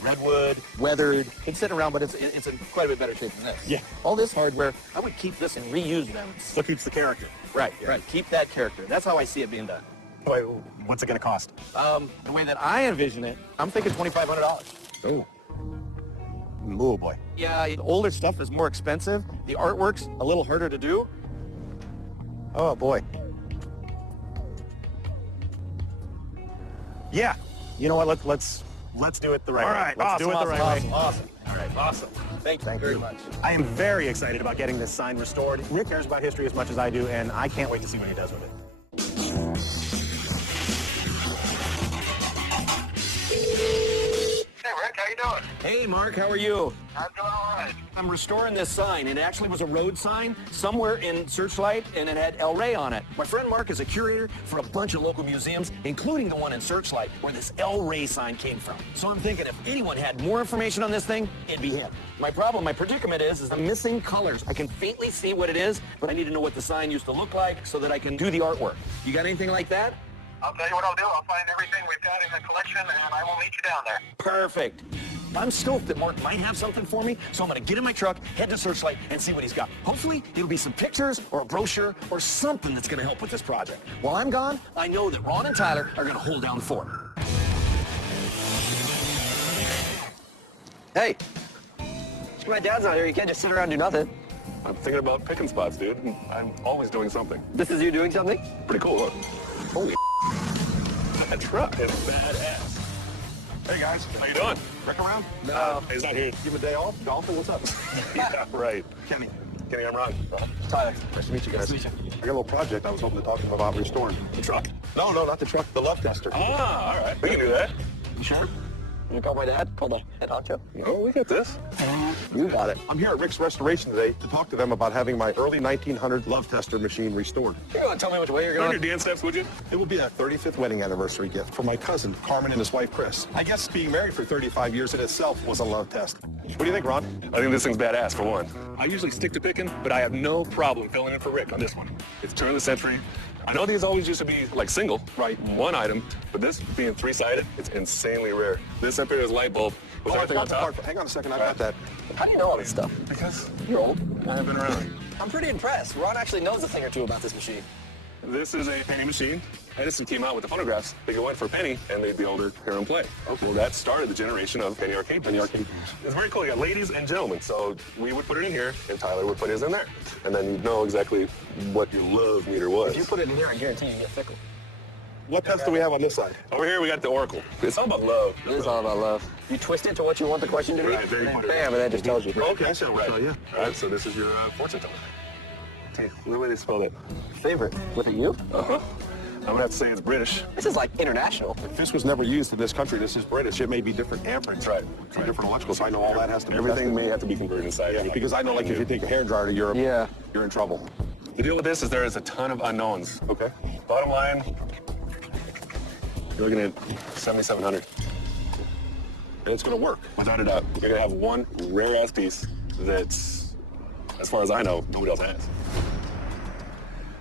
redwood, weathered. It's sitting around, but it's in quite a bit better shape than this. Yeah. All this hardware, I would keep this and reuse them. So keeps the character. Right, right. Keep that character. That's how I see it being done. Wait, what's it going to cost? The way that I envision it, I'm thinking $2,500. Oh. Oh, boy. Yeah, the older stuff is more expensive. The artwork's a little harder to do. Oh, boy. Yeah. You know what? Let's do it the right way. All right, Let's do it the right way. Awesome. All right, awesome. Thank you very much. I am very excited about getting this sign restored. Rick cares about history as much as I do, and I can't wait to see what he does with it. Hey, Rick, how you doing? doing? Hey, Mark, how are you? I'm doing all right. I'm restoring this sign. It actually was a road sign somewhere in Searchlight, and it had El Rey on it. My friend Mark is a curator for a bunch of local museums, including the one in Searchlight where this El Rey sign came from. So I'm thinking if anyone had more information on this thing, it'd be him. My predicament is I'm missing colors. I can faintly see what it is, but I need to know what the sign used to look like so that I can do the artwork. You got anything like that? I'll tell you what I'll do. I'll find everything we've got in the collection, and I will meet you down there. Perfect. I'm stoked that Mark might have something for me, so I'm going to get in my truck, head to Searchlight, and see what he's got. Hopefully, it'll be some pictures or a brochure or something that's going to help with this project. While I'm gone, I know that Ron and Tyler are going to hold down the fort. Hey, my dad's out here. You can't just sit around and do nothing. I'm thinking about picking spots, dude. I'm always doing something. This is you doing something? Pretty cool, huh? Holy that truck is badass. Hey guys, how you doing? Rick around? No. He's not here. Give him a day off. Dolphin, what's up? Yeah, right. Kenny. Kenny, I'm Ron. Tyler. Nice to meet you guys. Nice to meet you. I got a little project I was hoping to talk to him about restoring. The truck? No, not the truck. The love tester. Ah, all right. We can do that. You sure? You call my dad? Call the head honcho? Oh, we got this. You got it. I'm here at Rick's Restoration today to talk to them about having my early 1900 love tester machine restored. You're going to tell me which way you're Learn going? your dance steps, would you? It will be a 35th wedding anniversary gift from my cousin, Carmen, and his wife, Chris. I guess being married for 35 years in itself was a love test. What do you think, Ron? I think this thing's badass, for one. I usually stick to picking, but I have no problem filling in for Rick on this one. It's turn of the century. I know these always used to be like single, right? One item, but this being three-sided, it's insanely rare. This up here is light bulb. Was everything on top? Hang on a second, I got that. How do you know all this stuff? Because you're old. I have been around. I'm pretty impressed. Ron actually knows a thing or two about this machine. This is a penny machine. Edison came out with the phonographs. They could win for a penny and they'd be older, hear them play. Okay. Well, that started the generation of penny arcade. Penny arcade. It's very cool. You got ladies and gentlemen. So we would put it in here and Tyler would put his in there. And then you'd know exactly what your love meter was. If you put it in here, I guarantee you get fickle. What test do we have on this side? Over here, we got the Oracle. It's all about love. It is all about love. You twist it to what you want the question to be, Right, there you put it. bam, and that just tells you. Okay, I said right. So, yeah. All right, so this is your fortune teller. Okay, the way they spell it. Favorite. Look at you. Uh-huh. I'm gonna have to say it's British. This is like international. If this was never used in this country, this is British. It may be different amperages. Right. Different electrical, so I know all that has to be Everything tested. may have to be converted inside. Yeah, because I know, like, if you take a hair dryer to Europe, Yeah. you're in trouble. The deal with this is there is a ton of unknowns. Okay. Bottom line, you're looking at 7,700. And it's going to work. Without a doubt. You're gonna have one rare-ass piece that's, as far as I know, nobody else has.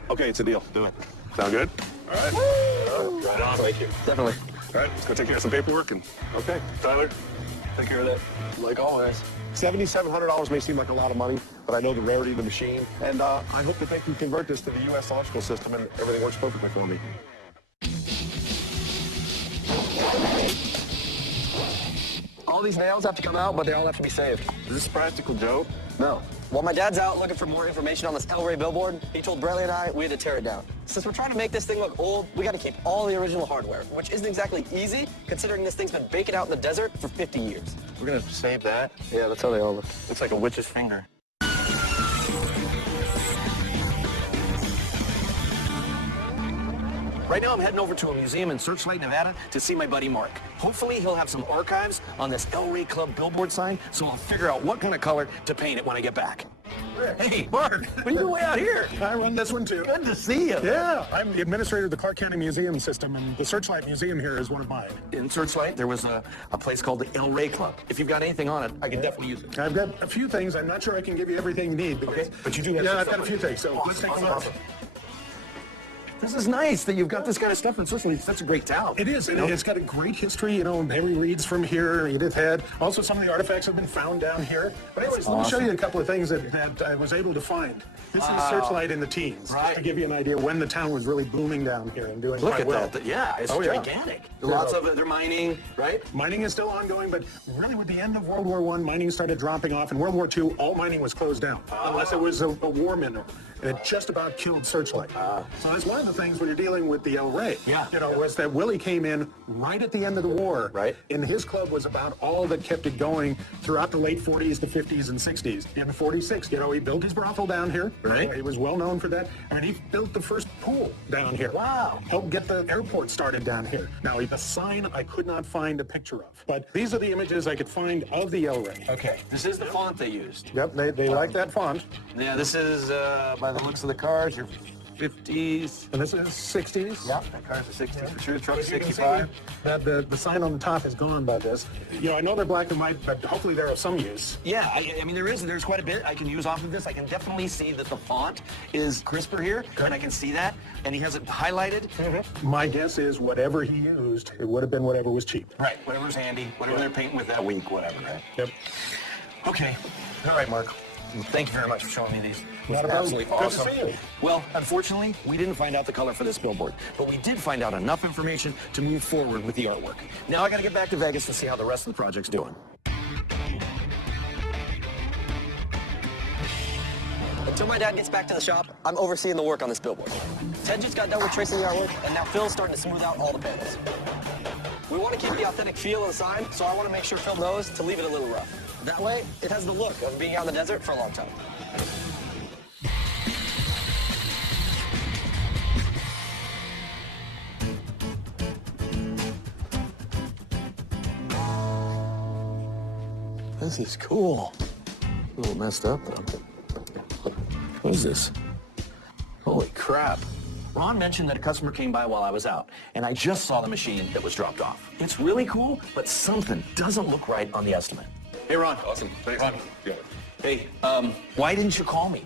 Okay, it's a deal. Do it. Sound good? All right. Right on. Thank you. Definitely. All right, let's go take care of some paperwork and, Okay. Tyler, take care of that. Like always. $7,700 may seem like a lot of money, but I know the rarity of the machine, and I hope that they can convert this to the U.S. electrical system and everything works perfectly for me. All these nails have to come out, but they all have to be saved. Is this a practical joke? No. While my dad's out looking for more information on this El Rey billboard, he told Bradley and I we had to tear it down. Since we're trying to make this thing look old, we got to keep all the original hardware, which isn't exactly easy, considering this thing's been baking out in the desert for 50 years. We're gonna save that. Yeah, that's how they all look. Looks like a witch's finger. Right now, I'm heading over to a museum in Searchlight, Nevada to see my buddy Mark. Hopefully, he'll have some archives on this El Rey Club billboard sign, so I'll figure out what kind of color to paint it when I get back. Hey, Mark, what are you doing way out here? I run this one too. Good to see you. Yeah, I'm the administrator of the Clark County Museum System, and the Searchlight Museum here is one of mine. In Searchlight, there was a place called the El Rey Club. If you've got anything on it, I can definitely use it. I've got a few things. I'm not sure I can give you everything you need. Because, Okay, but you do have Yeah, some I've got a stuff. few things. So let's take a look. Awesome. This is nice that you've got this kind of stuff in Switzerland. It's such a great town. It is. It's got a great history. You know, Harry Reid's from here, Edith Head. Also, some of the artifacts have been found down here. But anyways, let me show you a couple of things that I was able to find. This is Searchlight in the teens. Right. Just to give you an idea when the town was really booming down here and doing Look quite at well. that. Yeah, it's Oh, yeah. gigantic. Lots of it. They're mining, right? Mining is still ongoing, but really with the end of World War I, mining started dropping off. In World War II, all mining was closed down, unless it was a war mineral. And it just about killed Searchlight. So that's one of the things when you're dealing with the El Rey, Yeah. was that Willie came in right at the end of the war. Right. And his club was about all that kept it going throughout the late 40s, the 50s, and 60s. In 46, he built his brothel down here. Right. He was well known for that. And he built the first pool down here. Wow. Helped get the airport started down here. Now, the sign I could not find a picture of. But these are the images I could find of the El Rey. Okay, this is the font they used. Yep, they like that font. Yeah, this is, by the looks of the cars, your 50s. And this is 60s. Yep, that car's a 60s for sure. Truck You can see 65. that the sign on the top is gone by this. I know they're black and white, but hopefully they're of some use. Yeah, I mean, there's quite a bit I can use off of this. I can definitely see that the font is crisper here, and I can see that, and he has it highlighted. My guess is whatever he used, it would have been whatever was cheap. Right, whatever's handy, whatever they're painting with that week, whatever, right? Yep. Okay, all right, Mark. Thank you very much for showing me these. Not a problem. Absolutely Good to awesome. see you. Well, unfortunately, we didn't find out the color for this billboard, but we did find out enough information to move forward with the artwork. Now I gotta get back to Vegas to see how the rest of the project's doing. Until my dad gets back to the shop, I'm overseeing the work on this billboard. Ted just got done with tracing the artwork, and now Phil's starting to smooth out all the panels. We want to keep the authentic feel of the sign, so I want to make sure Phil knows to leave it a little rough. That way, it has the look of being out in the desert for a long time. This is cool. A little messed up, though. What is this? Holy crap. Ron mentioned that a customer came by while I was out, and I just saw the machine that was dropped off. It's really cool, but something doesn't look right on the estimate. Hey, Ron. Awesome. Thanks. Ron. Yeah. Hey, why didn't you call me?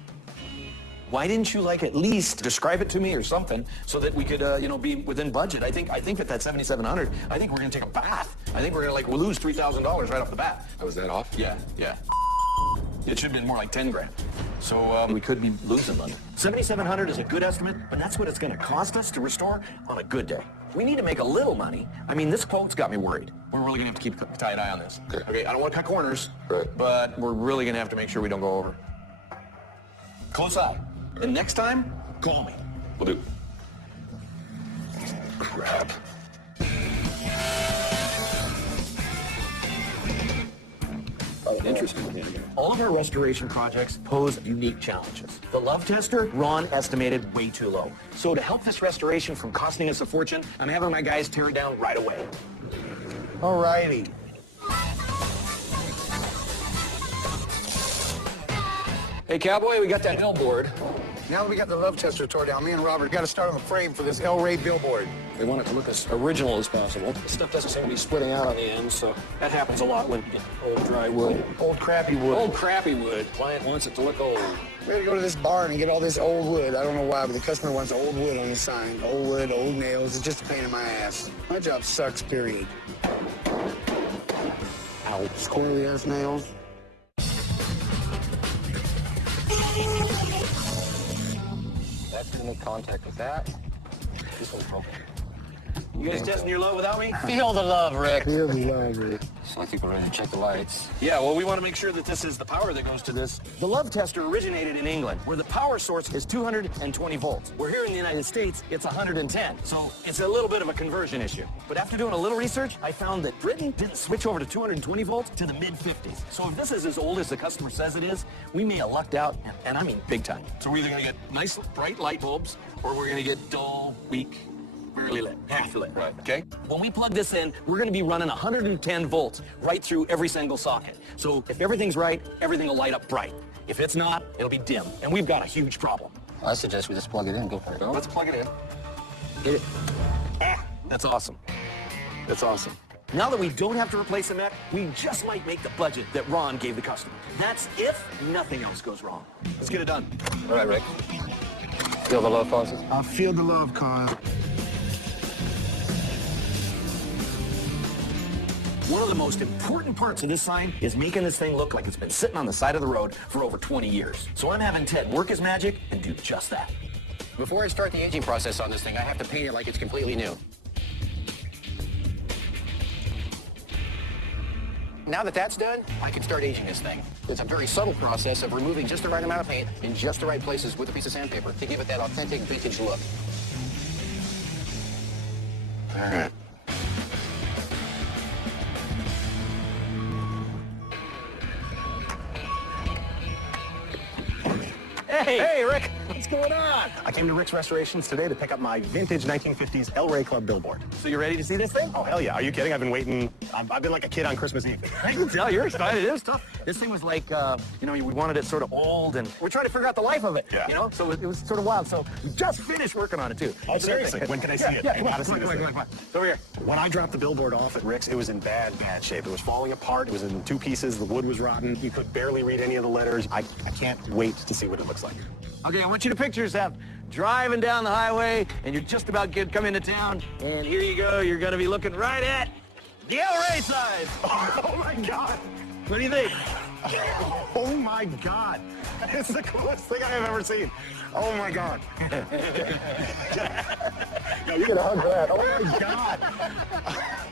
Why didn't you at least describe it to me or something so that we could, be within budget? I think at that $7,700, I think we're gonna take a bath. I think we're gonna lose $3,000 right off the bat. Oh, was that off? Yeah. It should have been more like 10 grand. So we could be losing money. $7,700 is a good estimate, but that's what it's gonna cost us to restore on a good day. We need to make a little money. I mean, this quote's got me worried. We're really gonna have to keep a tight eye on this. Okay, I don't wanna cut corners, but we're really gonna have to make sure we don't go over. Close eye. And next time, call me. Will do. Crap. Interesting. All of our restoration projects pose unique challenges. The love tester, Ron estimated way too low. So to help this restoration from costing us a fortune, I'm having my guys tear it down right away. All righty. Hey, Cowboy, we got that billboard. Now that we got the love tester tore down, me and Robert got to start on the frame for this El Rey billboard. We want it to look as original as possible. The stuff doesn't seem to be splitting out on the end, so that happens a lot when you get old dry wood. Old crappy wood. Old crappy wood. Client wants it to look old. We had to go to this barn and get all this old wood. I don't know why, but the customer wants old wood on his sign. Old wood, old nails. It's just a pain in my ass. My job sucks, period. Ow. Squirrely ass nails. That's gonna make contact with that. This one's broken. You guys testing your love without me? Feel the love, Rick. Feel the love, Rick. So I think we're ready to check the lights. Yeah, well, we want to make sure that this is the power that goes to this. The love tester originated in England, where the power source is 220 volts. We're here in the United States, it's 110. So it's a little bit of a conversion issue. But after doing a little research, I found that Britain didn't switch over to 220 volts to the mid-50s. So if this is as old as the customer says it is, we may have lucked out, and I mean big time. So we're either going to get nice, bright light bulbs, or we're going to get dull, weak, barely lit, half lit, right, okay? When we plug this in, we're gonna be running 110 volts right through every single socket. So if everything's right, everything will light up bright. If it's not, it'll be dim, and we've got a huge problem. I suggest we just plug it in. Go for it. Let's plug it in. Hit it. Ah, that's awesome. That's awesome. Now that we don't have to replace the mech, we just might make the budget that Ron gave the customer. That's if nothing else goes wrong. Let's get it done. All right, Rick. Feel the love, Fonzie? I feel the love, Kyle. One of the most important parts of this sign is making this thing look like it's been sitting on the side of the road for over 20 years. So I'm having Ted work his magic and do just that. Before I start the aging process on this thing, I have to paint it like it's completely new. Now that that's done, I can start aging this thing. It's a very subtle process of removing just the right amount of paint in just the right places with a piece of sandpaper to give it that authentic vintage look. All right. Hey, Rick, what's going on? I came to Rick's Restorations today to pick up my vintage 1950s El Rey Club billboard. So you ready to see this thing? Oh, hell yeah. Are you kidding? I've been waiting. I've been like a kid on Christmas Eve. I can tell you're excited. It was tough. This thing was like, we wanted it sort of old, and we're trying to figure out the life of it. Yeah. You know, so it was sort of wild. So we just finished working on it, too. Oh, seriously? When can I see it? Yeah, I come on, gotta see this thing. come on. It's over here. When I dropped the billboard off at Rick's, it was in bad shape. It was falling apart. It was in two pieces. The wood was rotten. You could barely read any of the letters. I can't wait to see what it looks like. Okay, I want you to picture yourself driving down the highway, and you're just about to come into town, and here you go. You're going to be looking right at the El Rey sign. Oh, my God. What do you think? Oh, my God. It's the coolest thing I have ever seen. Oh, my God. No, you get a hug for that. Oh, my God.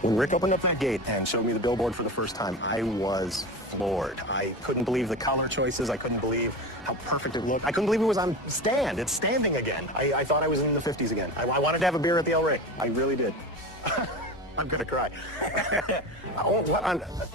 When Rick opened up that gate and showed me the billboard for the first time, I was floored. I couldn't believe the color choices. I couldn't believe how perfect it looked. I couldn't believe it was on stand. It's standing again. I thought I was in the 50s again. I wanted to have a beer at the El Rey. I really did. I'm gonna cry.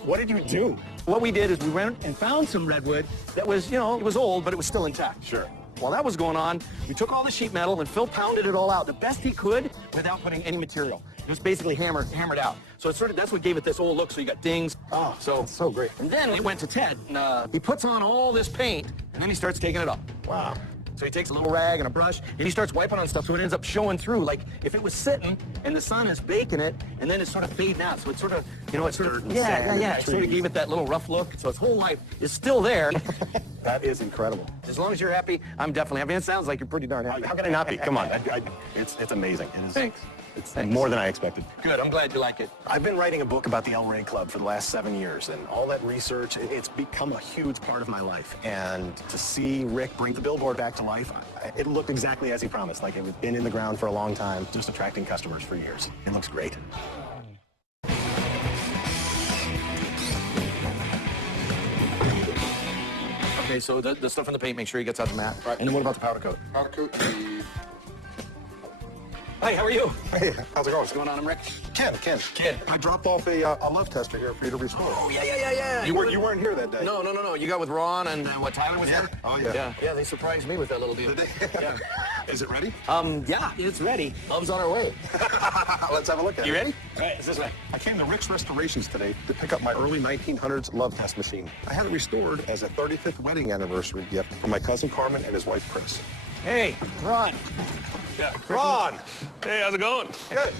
What did you do? What we did is we went and found some redwood that was, it was old, but it was still intact. Sure. While that was going on, we took all the sheet metal and Phil pounded it all out the best he could without putting any material. It was basically hammered out. So it's that's what gave it this old look. So you got dings. Oh, so great. And then we went to Ted, and he puts on all this paint, and then he starts taking it off. Wow. So he takes a little rag and a brush, and he starts wiping on stuff, so it ends up showing through. Like if it was sitting and the sun is baking it, and then it's sort of fading out. So it's sort of, it's sort of, It sort of gave it that little rough look. So its whole life is still there. That is incredible. As long as you're happy, I'm definitely happy. It sounds like you're pretty darn happy. How can I not be? Come on. It's amazing. It is. Thanks. It's more than I expected. Good. I'm glad you like it. I've been writing a book about the El Rey Club for the last 7 years, and all that research, it's become a huge part of my life. And to see Rick bring the billboard back to life, it looked exactly as he promised, like it had been in the ground for a long time, just attracting customers for years. It looks great. Okay, so the stuff in the paint, make sure he gets out the mat. Right. And then what about the powder coat? Powder coat. Hey, how are you? Hey, how's it going? What's going on, I'm Rick? Ken. I dropped off a love tester here for you to restore. Oh, yeah. You weren't here that day. No. You got with Ron and Tyler was there? Oh, yeah. Yeah, they surprised me with that little deal. Did they? Yeah. Is it ready? Yeah, it's ready. Love's on our way. Let's have a look at it. You ready? All right, it's this way. I came to Rick's Restorations today to pick up my early 1900s love test machine. I had it restored as a 35th wedding anniversary gift from my cousin Carmen and his wife Chris. Hey, Ron. Yeah. Ron! Hey, how's it going? Good.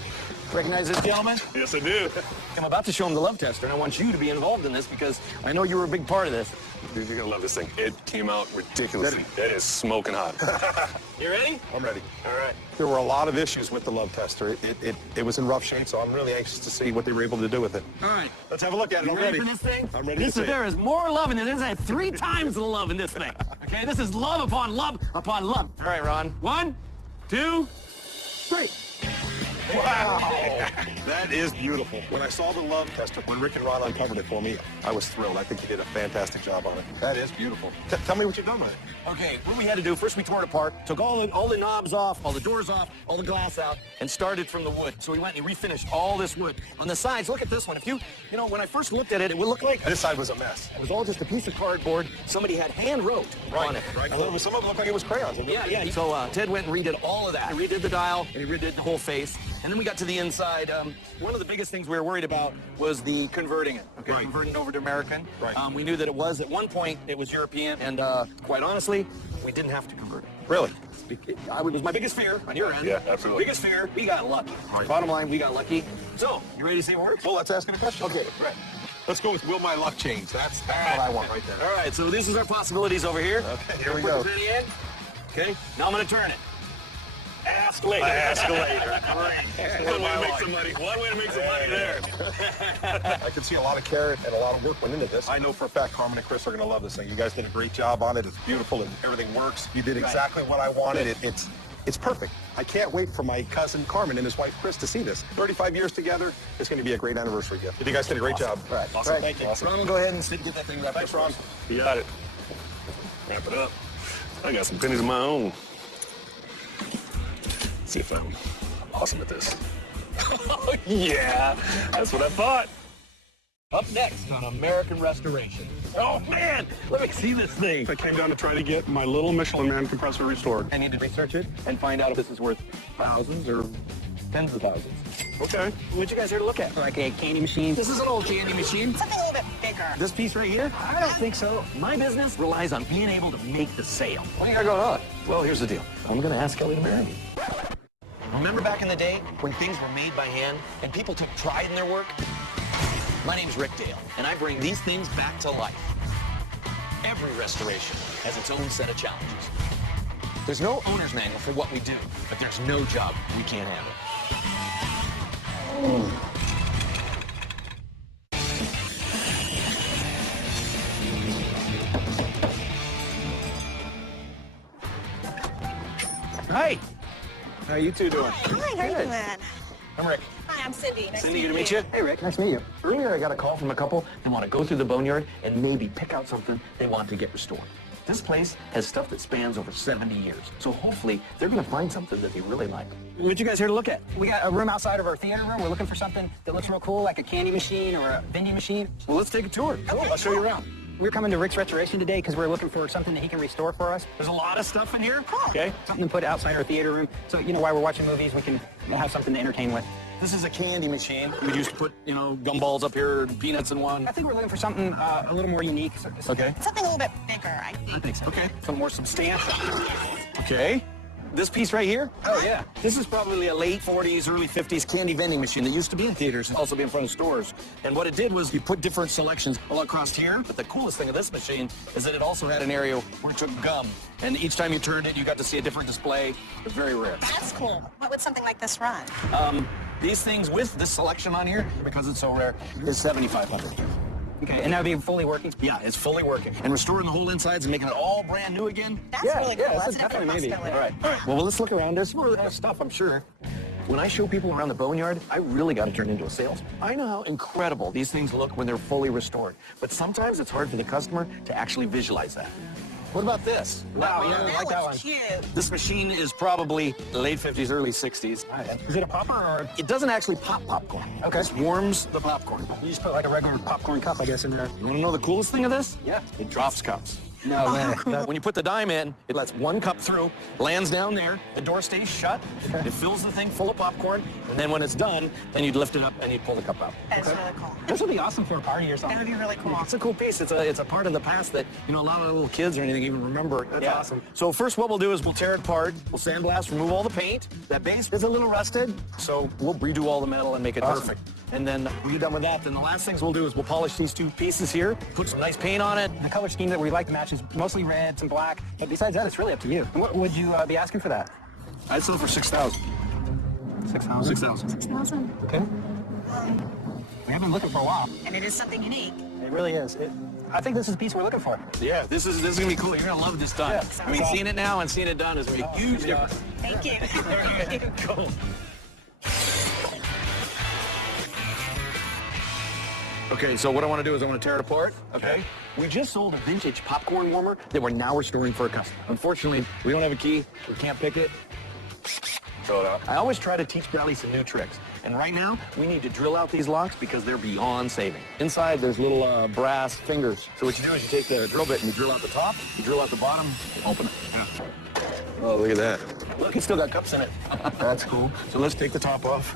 Recognize this gentleman? Yes, I do. I'm about to show him the love tester, and I want you to be involved in this because I know you were a big part of this. Dude, you're gonna love this thing. It came out ridiculous. It is smoking hot. You ready? I'm ready. All right. There were a lot of issues with the love tester. It was in rough shape, so I'm really anxious to see what they were able to do with it. All right. Let's have a look at it. You I'm ready for this thing? I'm ready to see There it. is more love in this. There's 3 times the love in this thing. Okay, this is love upon love upon love. All right, Ron. 1, 2, 3. Wow! That is beautiful. When I saw the love tester, when Rick and Ron uncovered it for me, I was thrilled. I think you did a fantastic job on it. That is beautiful. Tell me what you've done with it. Okay, what we had to do, first we tore it apart, took all the knobs off, all the doors off, all the glass out, and started from the wood. So we went and refinished all this wood. On the sides, look at this one. If you know, when I first looked at it, it would look like... This side was a mess. It was all just a piece of cardboard somebody had hand wrote on it. Right. Some of it looked like it was crayons. Yeah. So Ted went and redid all of that. He redid the dial, and he redid the whole face. And then we got to the inside. One of the biggest things we were worried about was the converting it. Okay, Right. converting it over to American. Right. We knew that it was, at one point, it was European. And quite honestly, we didn't have to convert it. Really? It was my biggest fear on your end. Yeah, absolutely. Biggest fear, we got lucky. Right. Bottom line, we got lucky. So, you ready to see what works? Well, let's ask it a question. Okay. Right. Let's go with will my luck change? That's what I want right there. All right, so this is our possibilities over here. Okay, here we go. Put the penny in. Okay, now I'm going to turn it. Ask later. Ask later. One way to make some money. One way to make some money there. I can see a lot of care and a lot of work went into this. I know for a fact Carmen and Chris are going to love this thing. You guys did a great job on it. It's beautiful and everything works. You did exactly what I wanted. It's perfect. I can't wait for my cousin Carmen and his wife Chris to see this. 35 years together. It's going to be a great anniversary gift. You guys did a great job. All right. Awesome. Thank you. Awesome. Ron will go ahead and get that thing wrapped Thanks, up. Ron. You got it. Wrap it up. I got some pennies of my own. Let's see if I'm awesome at this. Oh, yeah, that's what I thought. Up next on American Restoration. Oh, man, let me see this thing. I came down to try to get my little Michelin Man compressor restored. I need to research it and find out if this is worth thousands or tens of thousands. Okay. What you guys here to look at? Like a candy machine? This is an old candy machine. Something a little bit bigger. This piece right here? I don't think so. My business relies on being able to make the sale. What do you got going on? Well, here's the deal. I'm going to ask Kelly to marry me. Remember back in the day when things were made by hand and people took pride in their work? My name's Rick Dale, and I bring these things back to life. Every restoration has its own set of challenges. There's no owner's manual for what we do, but there's no job we can't handle. Hi. How are you two doing? Hi, how are you doing? I'm Rick. Hi, I'm Cindy. Nice Cindy, good to meet you. Hey, Rick. Nice to meet you. Earlier, I got a call from a couple that want to go through the boneyard and maybe pick out something they want to get restored. This place has stuff that spans over 70 years, so hopefully they're going to find something that they really like. What you guys here to look at? We got a room outside of our theater room. We're looking for something that looks real cool, like a candy machine or a vending machine. Well, let's take a tour. Cool. I'll show you around. We're coming to Rick's Restoration today because we're looking for something that he can restore for us. There's a lot of stuff in here. Okay. Something to put outside our theater room. So, you know, while we're watching movies, we can have something to entertain with. This is a candy machine. We used to put, you know, gumballs up here and peanuts in one. I think we're looking for something a little more unique. Okay. Something a little bit bigger, I think. I think so. Okay. Something more substantial. Okay. This piece right here? Oh, yeah. This is probably a late 40s, early 50s candy vending machine that used to be in theaters and also be in front of stores. And what it did was you put different selections all across here. But the coolest thing of this machine is that it also had an area where it took gum. And each time you turned it, you got to see a different display. It's very rare. That's cool. What would something like this run? These things with this selection on here, because it's so rare, is $7,500. Okay, and that would be fully working? Yeah, it's fully working. And restoring the whole insides and making it all brand new again? That's really cool. Yeah, That's definitely maybe. possibility. All right. Well, let's look around. There's more stuff, I'm sure. When I show people around the boneyard, I really got to turn into a salesman. I know how incredible these things look when they're fully restored, but sometimes it's hard for the customer to actually visualize that. What about this? Wow, yeah, I like that one. Cute. This machine is probably late 50s, early 60s. Is it a popper or? It doesn't actually pop popcorn. Okay. It warms the popcorn. You just put like a regular popcorn cup, I guess, in there. You want to know the coolest thing of this? Yeah. It drops cups. No way. When you put the dime in, it lets one cup through, lands down there, the door stays shut, it fills the thing full of popcorn, and then when it's done, then you'd lift it up and you'd pull the cup out. That's really cool. This would be awesome for a party or something. That would be really cool. It's a cool piece. It's a part of the past that, you know, a lot of little kids or anything even remember. That's awesome. So first what we'll do is we'll tear it apart, we'll sandblast, remove all the paint. That base is a little rusted, so we'll redo all the metal and make it perfect. And then when you're done with that, then the last things we'll do is we'll polish these two pieces here, put some nice paint on it. The color scheme that we like to match is mostly red, some black, but besides that, it's really up to you. What would you be asking for that? I'd sell for $6,000. 6,000? 6,000. 6,000. Okay. We have been looking for a while. And it is something unique. It really is. I think this is the piece we're looking for. Yeah, this is gonna be cool. You're gonna love this done. Yeah, I mean, seeing it now and seeing it done is gonna be a huge difference. Thank you. Cool. Okay, so what I want to do is I want to tear it apart. Okay. We just sold a vintage popcorn warmer that we're now restoring for a customer. Unfortunately, we don't have a key. We can't pick it. Throw it out. I always try to teach Bradley some new tricks. And right now, we need to drill out these locks because they're beyond saving. Inside, there's little brass fingers. So what you do is you take the drill bit and you drill out the top, you drill out the bottom, and open it. Yeah. Oh, look at that. Look, it's still got cups in it. That's cool. So let's take the top off.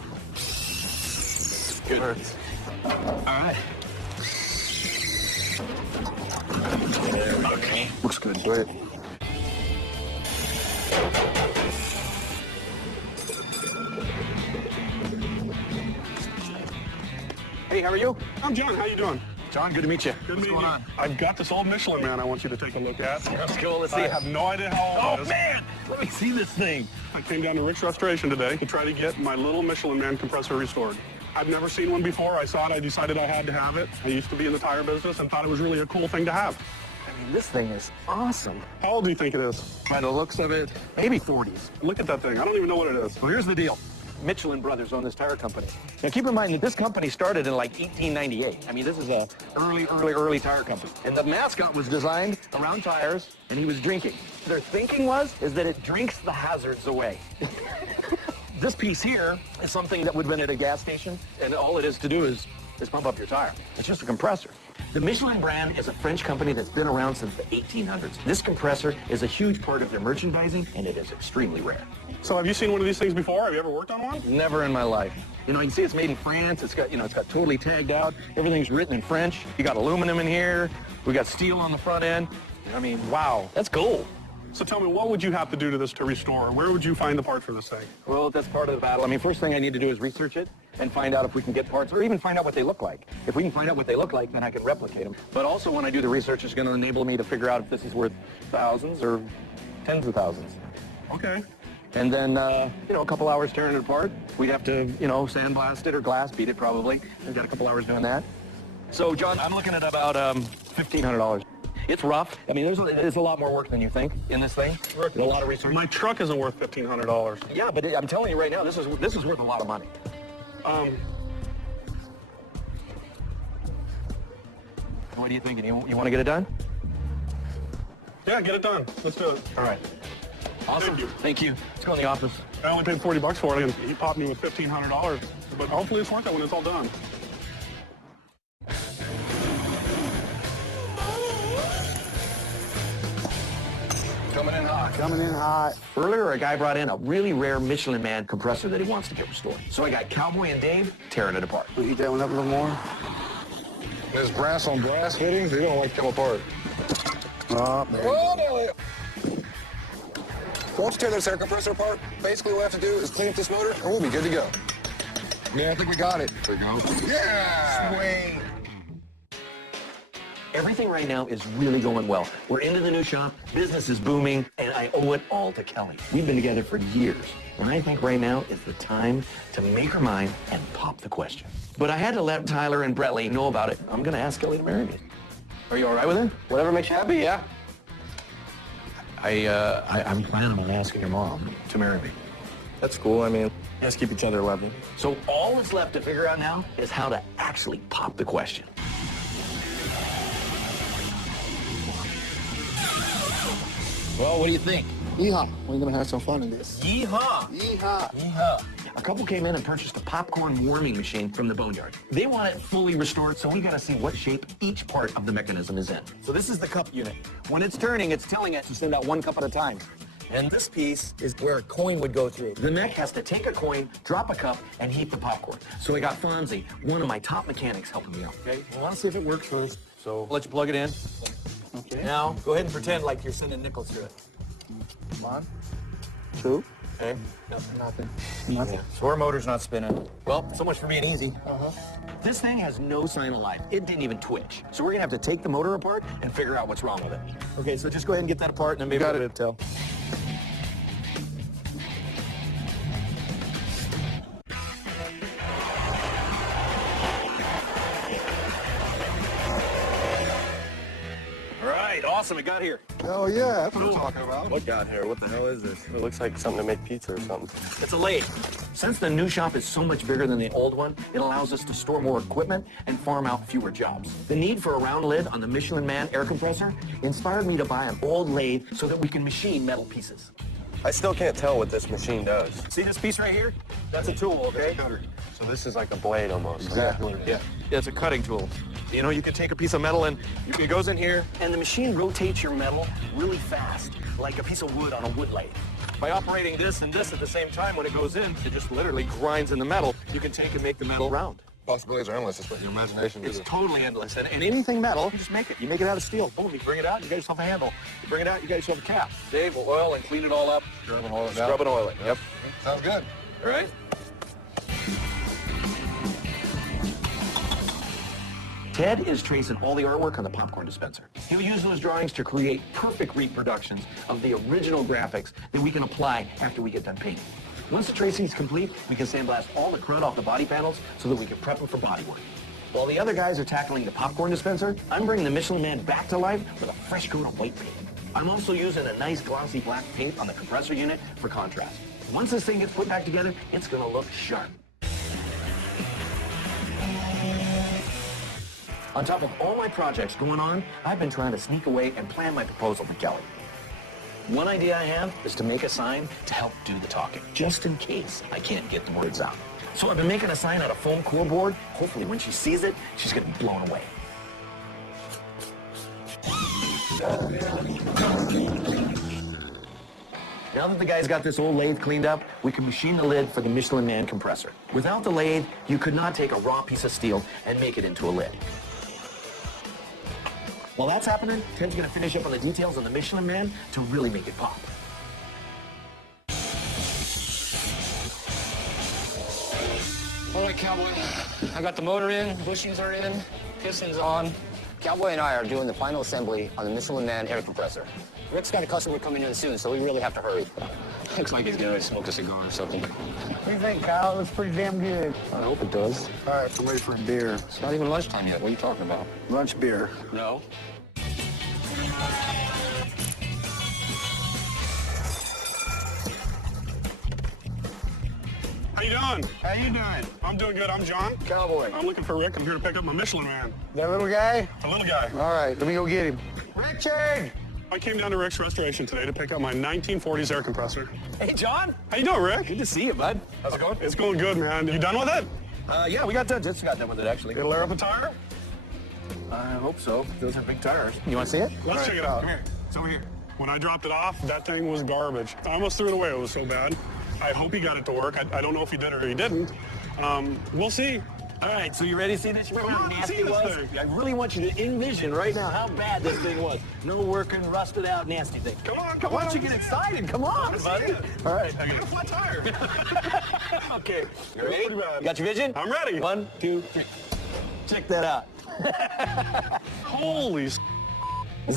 Good. All right. Okay. Looks good. Go ahead. Hey, how are you? I'm John. How you doing? John, good to meet you. Good What's meeting going you. on? I've got this old Michelin Man I want you to take a look at. Let's go. Let's see. I have no idea how old it Oh, is. man. Let me see this thing. I came down to Rick's Restoration today to try to get my little Michelin Man compressor restored. I've never seen one before. I saw it. I decided I had to have it. I used to be in the tire business and thought it was really a cool thing to have. I mean, this thing is awesome. How old do you think it is? By the looks of it, maybe 40s. Look at that thing. I don't even know what it is. Well, here's the deal. Michelin brothers own this tire company. Now, keep in mind that this company started in like 1898. I mean, this is a early tire company. And the mascot was designed around tires, and he was drinking. Their thinking is that it drinks the hazards away. This piece here is something that would have been at a gas station, and all it is to do is pump up your tire. It's just a compressor. The Michelin brand is a French company that's been around since the 1800s. This compressor is a huge part of their merchandising, and it is extremely rare. So have you seen one of these things before? Have you ever worked on one? Never in my life. You know, you can see it's made in France. It's got, it's got totally tagged out. Everything's written in French. You got aluminum in here. We got steel on the front end. I mean, wow, that's gold. So tell me, what would you have to do to this to restore? Where would you find the part for this thing? Well, that's part of the battle. I mean, first thing I need to do is research it and find out if we can get parts, or even find out what they look like. If we can find out what they look like, then I can replicate them. But also when I do the research, it's going to enable me to figure out if this is worth thousands or tens of thousands. Okay. And then, a couple hours tearing it apart. We'd have to, sandblast it or glass beat it probably. We've got a couple hours doing that. So, John, I'm looking at about $1,500. It's rough. I mean, there's a lot more work than you think in this thing. There's a lot of research. My truck isn't worth $1,500. Yeah, but I'm telling you right now, this is worth a lot of money. What are you thinking? You want to get it done? Yeah, get it done. Let's do it. All right. Awesome. Thank you. Let's go in the office. I only paid $40 for it, and he popped me with $1,500. But hopefully it's worth it when it's all done. Coming in hot. Coming in hot. Earlier, a guy brought in a really rare Michelin Man compressor that he wants to get restored. So I got Cowboy and Dave tearing it apart. We'll heat that one up a little more. There's brass on brass fittings. They don't like to come apart. Oh, Once you tear this air compressor apart, basically what we have to do is clean up this motor, and we'll be good to go. Yeah, I think we got it. There we go. Yeah! Sweet. Everything right now is really going well. We're into the new shop, business is booming, and I owe it all to Kelly. We've been together for years, and I think right now is the time to make her mind and pop the question. But I had to let Tyler and Brettley know about it. I'm going to ask Kelly to marry me. Are you all right with it? Whatever makes you happy, yeah. I'm planning on asking your mom to marry me. That's cool. I mean, let's keep each other loving. So all that's left to figure out now is how to actually pop the question. Well, what do you think? Yeehaw. We're going to have some fun in this. Yeehaw! Yeehaw. Yeehaw! A couple came in and purchased a popcorn warming machine from the boneyard. They want it fully restored, so we got to see what shape each part of the mechanism is in. So this is the cup unit. When it's turning, it's telling it to send out one cup at a time. And this piece is where a coin would go through. The mech has to take a coin, drop a cup, and heat the popcorn. So I got Fonzie, one of my top mechanics, helping me out. Okay, I want to see if it works first. So I'll let you plug it in. Okay. Now, go ahead and pretend like you're sending nickels through it. 1, 2. Okay. Nothing. So our motor's not spinning. Well, so much for being easy. This thing has no sign of life. It didn't even twitch. So we're gonna have to take the motor apart and figure out what's wrong with it. Okay, so just go ahead and get that apart and then maybe we'll tell. All right, awesome, it got here. Oh, yeah, that's what I'm talking about. What got here? What the hell is this? It looks like something to make pizza or something. It's a lathe. Since the new shop is so much bigger than the old one, it allows us to store more equipment and farm out fewer jobs. The need for a round lid on the Michelin Man air compressor inspired me to buy an old lathe so that we can machine metal pieces. I still can't tell what this machine does. See this piece right here? That's a tool, okay? So this is like a blade almost. Exactly. Yeah, it's a cutting tool. You know, you can take a piece of metal and it goes in here, and the machine rotates your metal really fast, like a piece of wood on a wood lathe. By operating this and this at the same time, when it goes in, it just literally grinds in the metal. You can take and make the metal round. Possibilities are endless. It's what your imagination It's is. totally endless. And anything metal, you just make it. You make it out of steel. Boom, you bring it out, you got yourself a handle. You bring it out, you got yourself a cap. Dave will oil and clean it all up. Scrub and oil it Scrub and oil it. Yep. Sounds good. All right. Ted is tracing all the artwork on the popcorn dispenser. He'll use those drawings to create perfect reproductions of the original graphics that we can apply after we get done painting. Once the tracing is complete, we can sandblast all the crud off the body panels so that we can prep them for body work. While the other guys are tackling the popcorn dispenser, I'm bringing the Michelin Man back to life with a fresh coat of white paint. I'm also using a nice glossy black paint on the compressor unit for contrast. Once this thing gets put back together, it's going to look sharp. On top of all my projects going on, I've been trying to sneak away and plan my proposal to Kelly. One idea I have is to make a sign to help do the talking, just in case I can't get the words out. So I've been making a sign out of foam core board. Hopefully when she sees it, she's gonna be blown away. Now that the guy's got this old lathe cleaned up, we can machine the lid for the Michelin Man compressor. Without the lathe, you could not take a raw piece of steel and make it into a lid. While that's happening, Ted's gonna finish up on the details on the Michelin Man to really make it pop. All right, Cowboy. I got the motor in, bushings are in, pistons on. Cowboy and I are doing the final assembly on the Michelin Man air compressor. Rick's got a customer coming in soon, so we really have to hurry. Looks like he's gonna smoke a cigar or something. What do you think, Kyle? Looks pretty damn good. I hope it does. All right, I'm ready for a beer. It's not even lunchtime yet. What are you talking about? Lunch beer. No. How you doing? How you doing? I'm doing good. I'm John. Cowboy. I'm looking for Rick. I'm here to pick up my Michelin Man. That little guy? The little guy. All right, let me go get him. Richard! I came down to Rick's Restoration today to pick up my 1940s air compressor. Hey, John. How you doing, Rick? Good to see you, bud. How's it going? It's going good, man. You done with it? Yeah, we just got done with it, actually. It'll air up a tire? I hope so. Those are big tires. You want to see it? Let's check it out. Come here. It's over here. When I dropped it off, that thing was garbage. I almost threw it away. It was so bad. I hope he got it to work. I don't know if he did or he didn't. We'll see. All right, so you ready to see this? You remember how nasty it was? Thing. I really want you to envision right now how bad this thing was. No working, rusted out, nasty thing. Come on. Why don't you get excited? Come on, buddy. All right. I got a flat tire. Okay. You ready? Pretty bad. You got your vision? I'm ready. 1, 2, 3. Check that out. Holy Is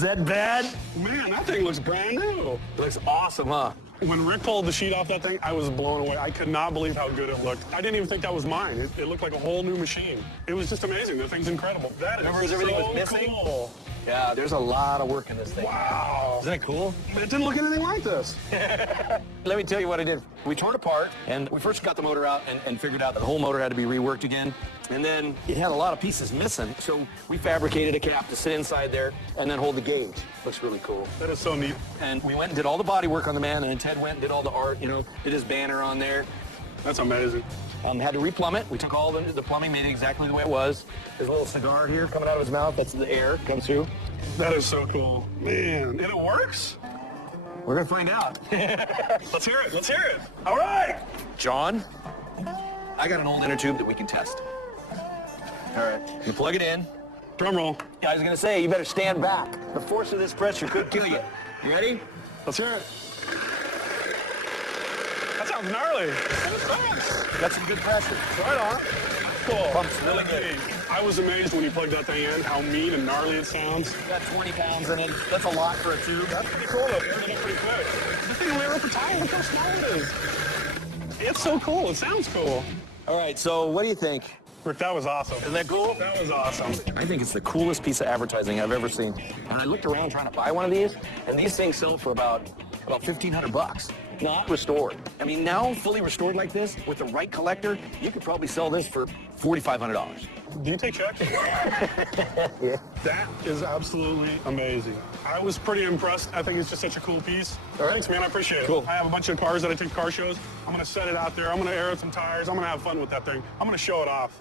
that bad? man, that thing looks brand new. Looks awesome, huh? When Rick pulled the sheet off that thing, I was blown away. I could not believe how good it looked. I didn't even think that was mine. It looked like a whole new machine. It was just amazing. The thing's incredible. That is Remember everything so was missing? cool. Yeah, there's a lot of work in this thing. Wow. Isn't that cool? It didn't look anything like this. Let me tell you what I did. We tore it apart, and we first got the motor out and figured out that the whole motor had to be reworked again. And then it had a lot of pieces missing, so we fabricated a cap to sit inside there and then hold the gauge. Looks really cool. That is so neat. And we went and did all the body work on the man, and then Ted went and did all the art, did his banner on there. That's amazing. Had to replumb it. We took all the plumbing, made it exactly the way it was. There's a little cigar here coming out of his mouth. That's the air comes through. That is so cool. Man, and it works? We're going to find out. Let's hear it. Let's hear it. All right. John, I got an old inner tube that we can test. All right. You plug it in. Drum roll. Yeah, I was going to say, you better stand back. The force of this pressure could kill you. You ready? Let's hear it. That sounds gnarly. Got some good pressure. Right on. Cool. Pump's really good. I was amazed when you plugged that thing in, how mean and gnarly it sounds. Got 20 pounds in it. That's a lot for a tube. That's pretty cool, though. It up pretty quick. This thing will air up a tire. Look how small it is. It's so cool. It sounds cool. All right, so what do you think? Rick, that was awesome. Isn't that cool? That was awesome. I think it's the coolest piece of advertising I've ever seen. And I looked around trying to buy one of these, and these things sell for about $1,500. Not restored. I mean, now fully restored like this, with the right collector, you could probably sell this for $4,500. Do you take checks? Yeah. That is absolutely amazing. I was pretty impressed. I think it's just such a cool piece. All right. Thanks, man. I appreciate it. Cool. I have a bunch of cars that I take to car shows. I'm going to set it out there. I'm going to air out some tires. I'm going to have fun with that thing. I'm going to show it off.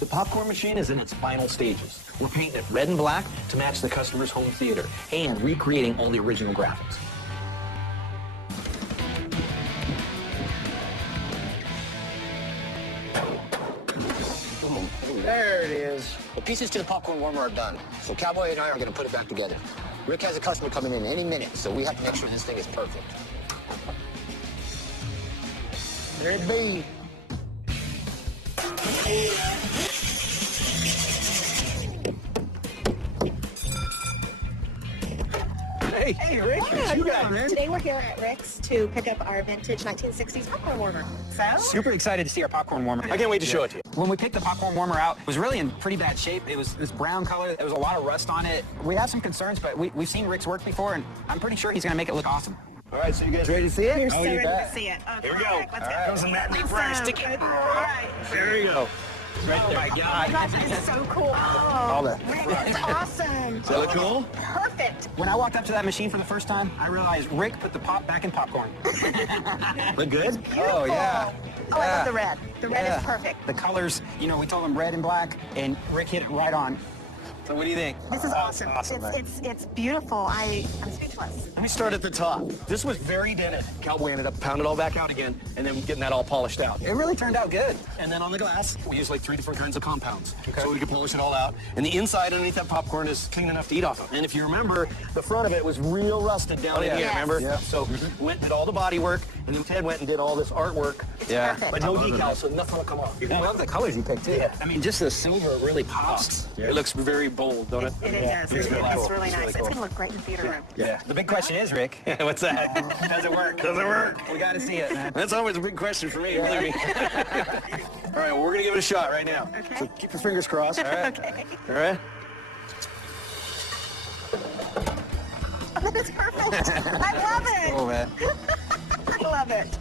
The popcorn machine is in its final stages. We're painting it red and black to match the customer's home theater and recreating all the original graphics. There it is. The pieces to the popcorn warmer are done, so Cowboy and I are going to put it back together. Rick has a customer coming in any minute, so we have to make sure this thing is perfect. There it be. Hey, Rick, Yeah, you got it, man. Today we're here at Rick's to pick up our vintage 1960s popcorn warmer. So? Super excited to see our popcorn warmer. I can't wait to show it to you. When we picked the popcorn warmer out, it was really in pretty bad shape. It was this brown color. There was a lot of rust on it. We have some concerns, but we've seen Rick's work before, and I'm pretty sure he's going to make it look awesome. All right, so you guys ready to see it? You're so you ready bet. to see it. Okay, Here we go. Rick, let's All go. right, that was a matinee price. Stick it. All right. There you go. Right Oh there. my gosh, it's so cool. All Oh, that. that's awesome. Does that look cool? Perfect. When I walked up to that machine for the first time, I realized Rick put the pop back in popcorn. Look good? Oh, yeah. Oh, I love the red. The red Yeah. is perfect. The colors, you know, we told him red and black, and Rick hit it right on. So what do you think? This is awesome. It's beautiful. I'm speechless. Let me start at the top. This was very dented. Cowboy ended up pounding it all back out again and then getting that all polished out. It really turned out good. And then on the glass, we used like 3 different kinds of compounds. So we could polish it all out. And the inside underneath that popcorn is clean enough to eat off of. And if you remember, the front of it was real rusted down in here, remember? Yeah. So went and did all the body work, and then Ted went and did all this artwork. Yeah. But no decals, so nothing will come off. I love the colors you picked, too. Yeah. I mean, just the silver really pops. It looks very bold, don't it? It does. It's really nice. It's going to look great in the theater room. Yeah. The big question is, Rick, What's that? does it work? Does it work? We got to see it, man. That's always a big question for me, believe me. All right, well, we're going to give it a shot right now. Okay. So keep your fingers crossed. All right. Okay. All right. Oh, that is perfect. I love it. Oh, man. I love it.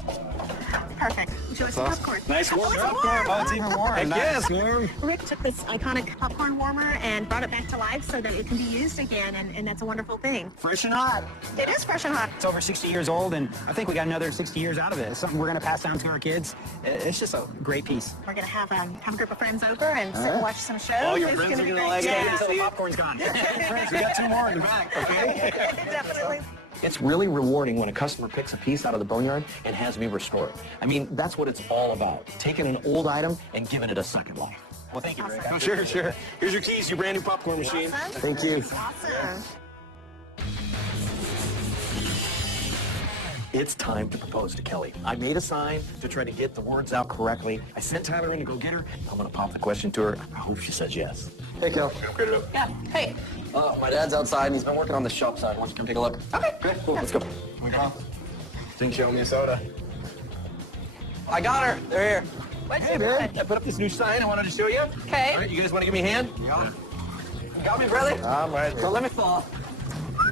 Perfect. Would you like some popcorn? Nice warm it's popcorn. Oh, it's even warm. Heck Nice. yes, warm. Rick took this iconic popcorn warmer and brought it back to life so that it can be used again, and that's a wonderful thing. Fresh and hot. It is fresh and hot. It's over 60 years old, and I think we got another 60 years out of it. It's something we're going to pass down to our kids. It's just a great piece. We're going to have a group of friends over and sit and watch some shows. All your It's friends gonna are be gonna great. like it Yeah. Until the popcorn's gone. Friends, we got 2 more in the back, okay? Definitely. It's really rewarding when a customer picks a piece out of the boneyard and has me restore it. I mean, that's what it's all about. Taking an old item and giving it a second life. Well, thank you, Rick. Oh, sure, sure. Here's your keys, your brand new popcorn machine. Awesome. Thank you. Awesome. It's time to propose to Kelly. I made a sign to try to get the words out correctly. I sent Tyler in to go get her. I'm going to pop the question to her. I hope she says yes. Hey, Kel. Yeah. Hey. My dad's outside and he's been working on the shop side. Why don't you come take a look? Okay. Cool. Let's go. We go. Think you owe me a soda? I got her. They're here. What's Hey, man. I put up this new sign I wanted to show you. Okay. All right, you guys want to give me a hand? Yeah. You got me, brother? I'm right Don't let me fall.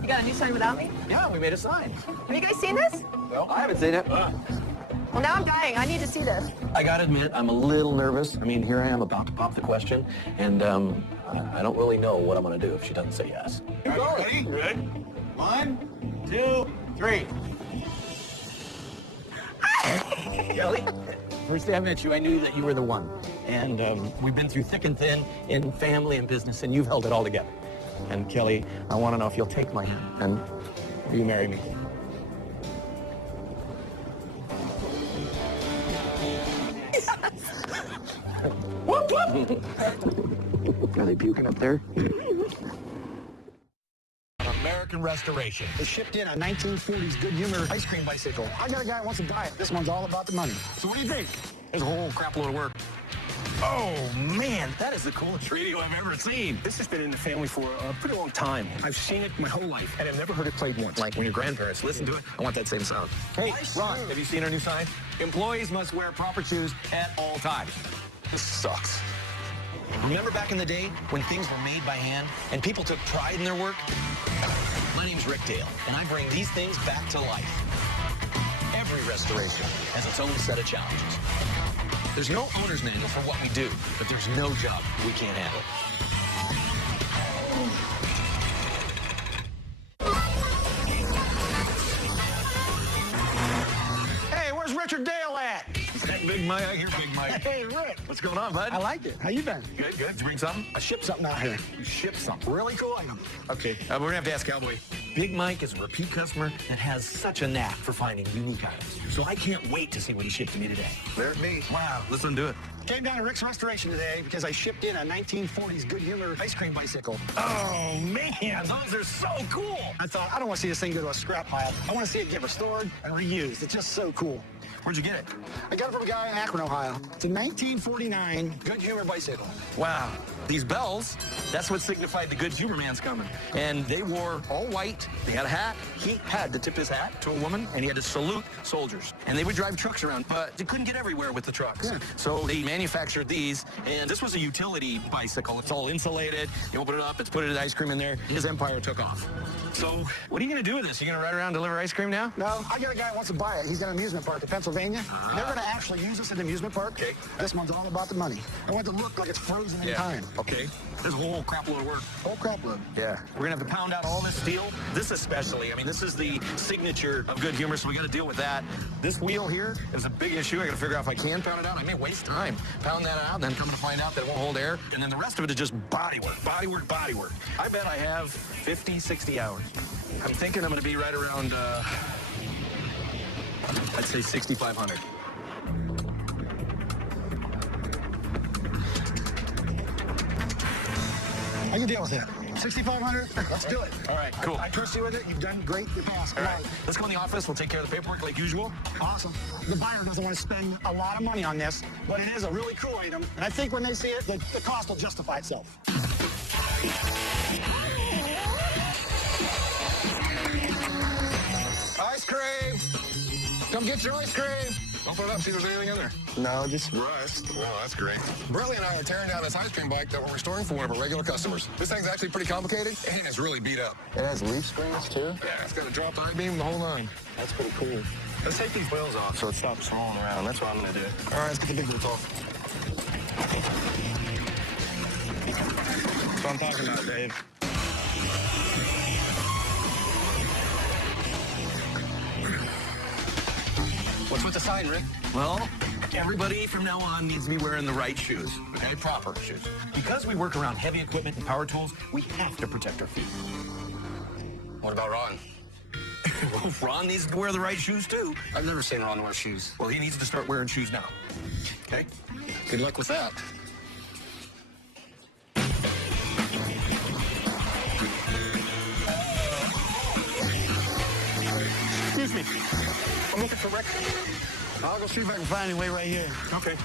You got a new sign without me? Yeah, we made a sign. Have you guys seen this? No, I haven't seen it. Well, now I'm dying. I need to see this. I got to admit, I'm a little nervous. I mean, here I am about to pop the question, and I don't really know what I'm going to do if she doesn't say yes. You go. Ready? Good. 1, 2, 3. Kelly, first day I met you, I knew that you were the one. And we've been through thick and thin in family and business, and you've held it all together. And Kelly, I want to know if you'll take my hand and will you marry me? Whoop, whoop. Are they puking up there? American Restoration. They shipped in a 1940s Good Humor ice cream bicycle. I got a guy who wants to buy it. This one's all about the money. So what do you think? There's a whole crap load of work. Oh, man, that is the coolest radio I've ever seen. This has been in the family for a pretty long time. I've seen it my whole life, and I've never heard it played once. Like when your grandparents listen to it, I want that same sound. Hey, Ron, have you seen our new sign? Employees must wear proper shoes at all times. This sucks. Remember back in the day when things were made by hand and people took pride in their work? My name's Rick Dale, and I bring these things back to life. Every restoration has its own set of challenges. There's no owner's manual for what we do, but there's no job we can't handle. Hey, where's Richard Dale at? Hey, Big Mike, I hear Big Mike. Hey, Rick. What's going on, bud? I liked it. How you been? Good, good. Did you bring something? I shipped something out here. You shipped something. Really cool item. Okay, we're gonna have to ask Cowboy. Big Mike is a repeat customer that has such a knack for finding unique items. So I can't wait to see what he shipped to me today. There it be. Wow, let's undo it. Came down to Rick's Restoration today because I shipped in a 1940s Good Humor ice cream bicycle. Oh, man, those are so cool. I thought, I don't want to see this thing go to a scrap pile. I want to see it get restored and reused. It's just so cool. Where'd you get it? I got it from a guy in Akron, Ohio. It's a 1949 Good Humor bicycle. Wow. These bells, that's what signified the Good Humor Man's coming. And they wore all white. They had a hat. He had to tip his hat to a woman, and he had to salute soldiers. And they would drive trucks around, but they couldn't get everywhere with the trucks. Yeah. So they manufactured these, and this was a utility bicycle. It's all insulated. You open it up, it's put ice cream in there. His empire took off. So, what are you going to do with this? You going to ride around and deliver ice cream now? No, I got a guy who wants to buy it. He's got an amusement park in Pennsylvania. They're going to actually use this at the amusement park. Okay. This one's all about the money. I want it to look like it's frozen in time. Okay. There's a whole crap load of work. Whole crap load. Yeah. We're going to have to pound out all this steel. This especially. I mean, this is the signature of good humor, so we got to deal with that. This wheel here is a big issue. I got to figure out if I can pound it out. I may waste time. Pound that out, then come to find out that it won't hold air. And then the rest of it is just body work, body work, body work. I bet I have 50, 60 hours. I'm thinking I'm going to be right around, I'd say 6,500. I can deal with that. 6,500? Let's do it. All right, cool. I trust you with it. You've done great in the past. All right, let's go in the office. We'll take care of the paperwork like usual. Awesome. The buyer doesn't want to spend a lot of money on this, but it is a really cool item. And I think when they see it, the cost will justify itself. Ice cream! Come get your ice cream! Open it up, see if there's anything in there. No, just Rust. Well, that's great. Bradley and I are tearing down this ice cream bike that we're restoring for one of our regular customers. This thing's actually pretty complicated, and it's really beat up. It has leaf springs, too? Yeah, it's got a dropped I-beam, the whole nine. That's pretty cool. Let's take these wheels off so it stops rolling around. That's what I'm going to do. All right, let's get the big boots off. That's what I'm talking about, Dave. What's with the sign, Rick? Well, everybody from now on needs to be wearing the right shoes, okay? Proper shoes. Because we work around heavy equipment and power tools, we have to protect our feet. What about Ron? Well, Ron needs to wear the right shoes, too. I've never seen Ron wear shoes. Well, he needs to start wearing shoes now. Okay? Good luck with that. Excuse me. I'm looking for Rick. I'll go see if I can find him way right here. Okay.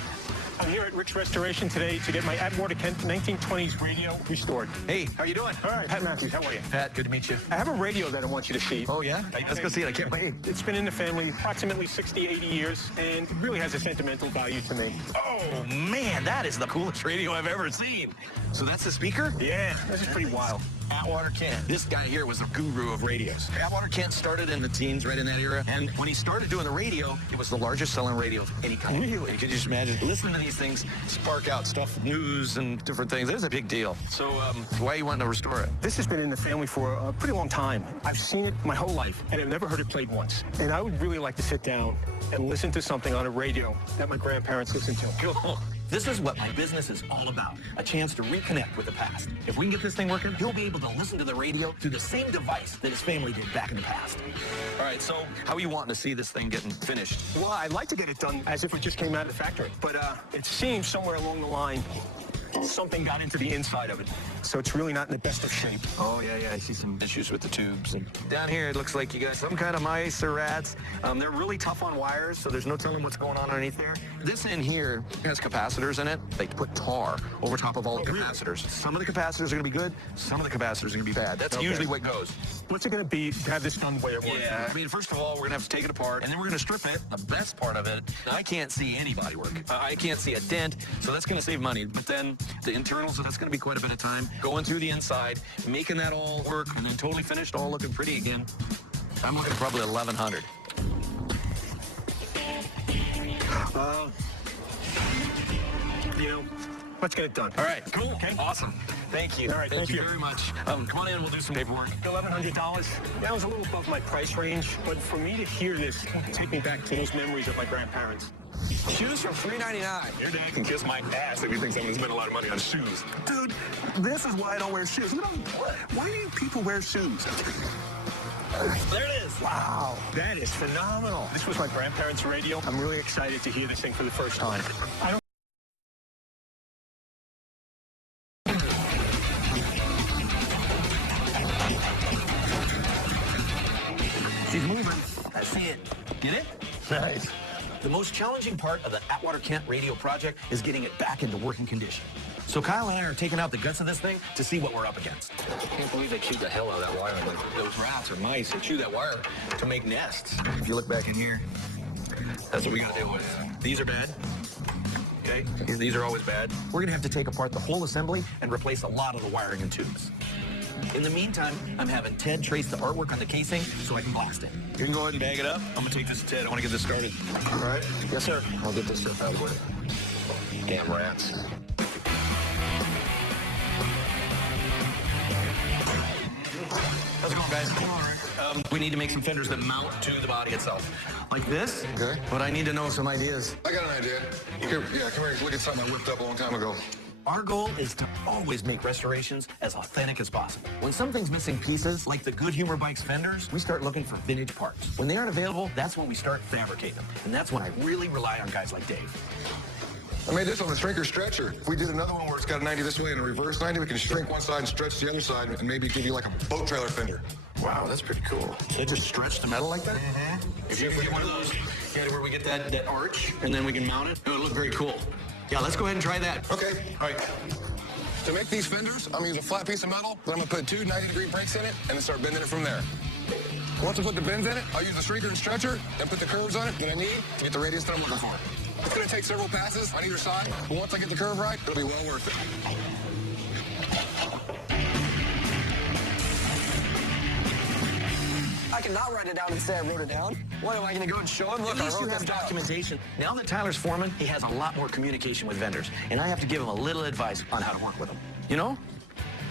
I'm here at Rick's Restoration today to get my Atwater Kent 1920s radio restored. Hey, how you doing? All right, Pat Matthews, how are you? Pat, good to meet you. I have a radio that I want you to see. Oh, yeah? Let's go see it. I can't wait. It's been in the family approximately 60, 80 years, and it really has a sentimental value to me. Oh, man, that is the coolest radio I've ever seen. So that's the speaker? Yeah, this is pretty wild. Atwater Kent. This guy here was a guru of radios. Atwater Kent started in the teens, right in that era. And when he started doing the radio, it was the largest selling radio of any kind. Really? You can just imagine listening to these things spark out stuff, news and different things. It's a big deal. So why are you wanting to restore it? This has been in the family for a pretty long time. I've seen it my whole life, and I've never heard it played once. And I would really like to sit down and listen to something on a radio that my grandparents listened to. Cool. This is what my business is all about, a chance to reconnect with the past. If we can get this thing working, he'll be able to listen to the radio through the same device that his family did back in the past. All right, so how are you wanting to see this thing getting finished? Well, I'd like to get it done as if it just came out of the factory. But it seems somewhere along the line, something got into the inside of it. So it's really not in the best of shape. Oh, yeah, I see some issues with the tubes. And down here, it looks like you got some kind of mice or rats. They're really tough on wires, so there's no telling what's going on underneath there. This in here has capacitors in it. They put tar over top of all the capacitors. Really? Some of the capacitors are going to be good. Some of the capacitors are going to be bad. That's usually what goes. What's it going to be to have this done the way it wants? Yeah, I mean, first of all, we're going to have to take it apart, and then we're going to strip it. The best part of it, I can't see any body work. I can't see a dent, so that's going to save money. But then the internals, so that's going to be quite a bit of time. Going through the inside, making that all work, and then totally finished, all looking pretty again. I'm looking at probably 1,100. You know, let's get it done. All right, cool. Okay. Awesome. Thank you. All right, thank you very much. Come on in, we'll do some paperwork. $1,100. That was a little above my price range, but for me to hear this, take me back to those memories of my grandparents. Shoes from $3.99. Your dad can kiss my ass if you think someone spent a lot of money on shoes. Dude, this is why I don't wear shoes. Why do people wear shoes? There it is. Wow, that is phenomenal. This was my grandparents' radio. I'm really excited to hear this thing for the first time. She's moving. I see it. Get it? Nice. The most challenging part of the Atwater Kent radio project is getting it back into working condition. So Kyle and I are taking out the guts of this thing to see what we're up against. I can't believe they chewed the hell out of that wire. Like those rats or mice, they chew that wire to make nests. If you look back in here, that's what we gotta deal with. These are bad. okay? These are always bad. We're gonna have to take apart the whole assembly and replace a lot of the wiring and tubes. In the meantime, I'm having Ted trace the artwork on the casing so I can blast it. You can go ahead and bag it up. I'm gonna take this to Ted. I want to get this started. All right. Yes, sir. I'll get this stuff out of the way. Damn rats. How's it going, guys? We need to make some fenders that mount to the body itself. Like this? Okay. But I need to know some ideas. I got an idea. Here, yeah, come here. Look at something I whipped up a long time ago. Our goal is to always make restorations as authentic as possible. When something's missing pieces, like the Good Humor Bikes fenders, we start looking for vintage parts. When they aren't available, that's when we start fabricating them. And that's when I really rely on guys like Dave. I made this on a shrinker stretcher. If we did another one where it's got a 90 this way and a reverse 90, we can shrink one side and stretch the other side and maybe give you like a boat trailer fender. Wow, that's pretty cool. They just stretch the metal like that? Mm-hmm. If you get one of those, where we get that arch, and then we can mount it, it'll look very cool. Yeah, let's go ahead and try that. Okay. All right. To make these fenders, I'm gonna use a flat piece of metal, then I'm gonna put two 90-degree brakes in it, and then start bending it from there. Once I put the bends in it, I'll use the shrinker and stretcher, then put the curves on it that I need to get the radius that I'm looking for. It's gonna take several passes on either side, but once I get the curve right, it'll be well worth it. I cannot write it down and say I wrote it down. What, am I going to go and show him? Look, At least I you wrote have this down. documentation. Now that Tyler's foreman, he has a lot more communication with vendors, and I have to give him a little advice on how to work with them. You know?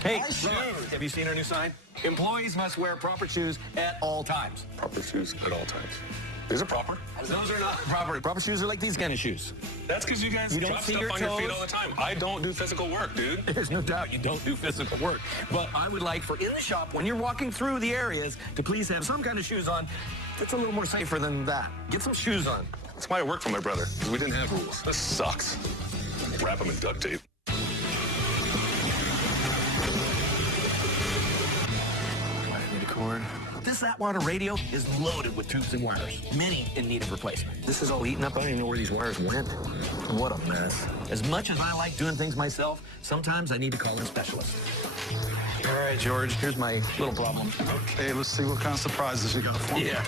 Hey, Nice look, shoes. have you seen our new sign? Employees must wear proper shoes at all times. Proper shoes at all times. Is it proper? Those are not proper. Proper shoes are like these kind of shoes. That's because you guys You don't drop see stuff your on your feet toes. all the time. I don't do physical work, dude. There's no doubt you don't do physical work. But I would like for in the shop, when you're walking through the areas, to please have some kind of shoes on that's a little more safer than that. Get some shoes on. That's why I work for my brother, because we didn't have rules. This sucks. Wrap them in duct tape. This Atwater radio is loaded with tubes and wires, many in need of replacement. This is all eaten up. I don't even know where these wires went. What a mess. As much as I like doing things myself, sometimes I need to call in specialists. All right, George, here's my little problem. Okay, let's see what kind of surprises you got for me. Yeah.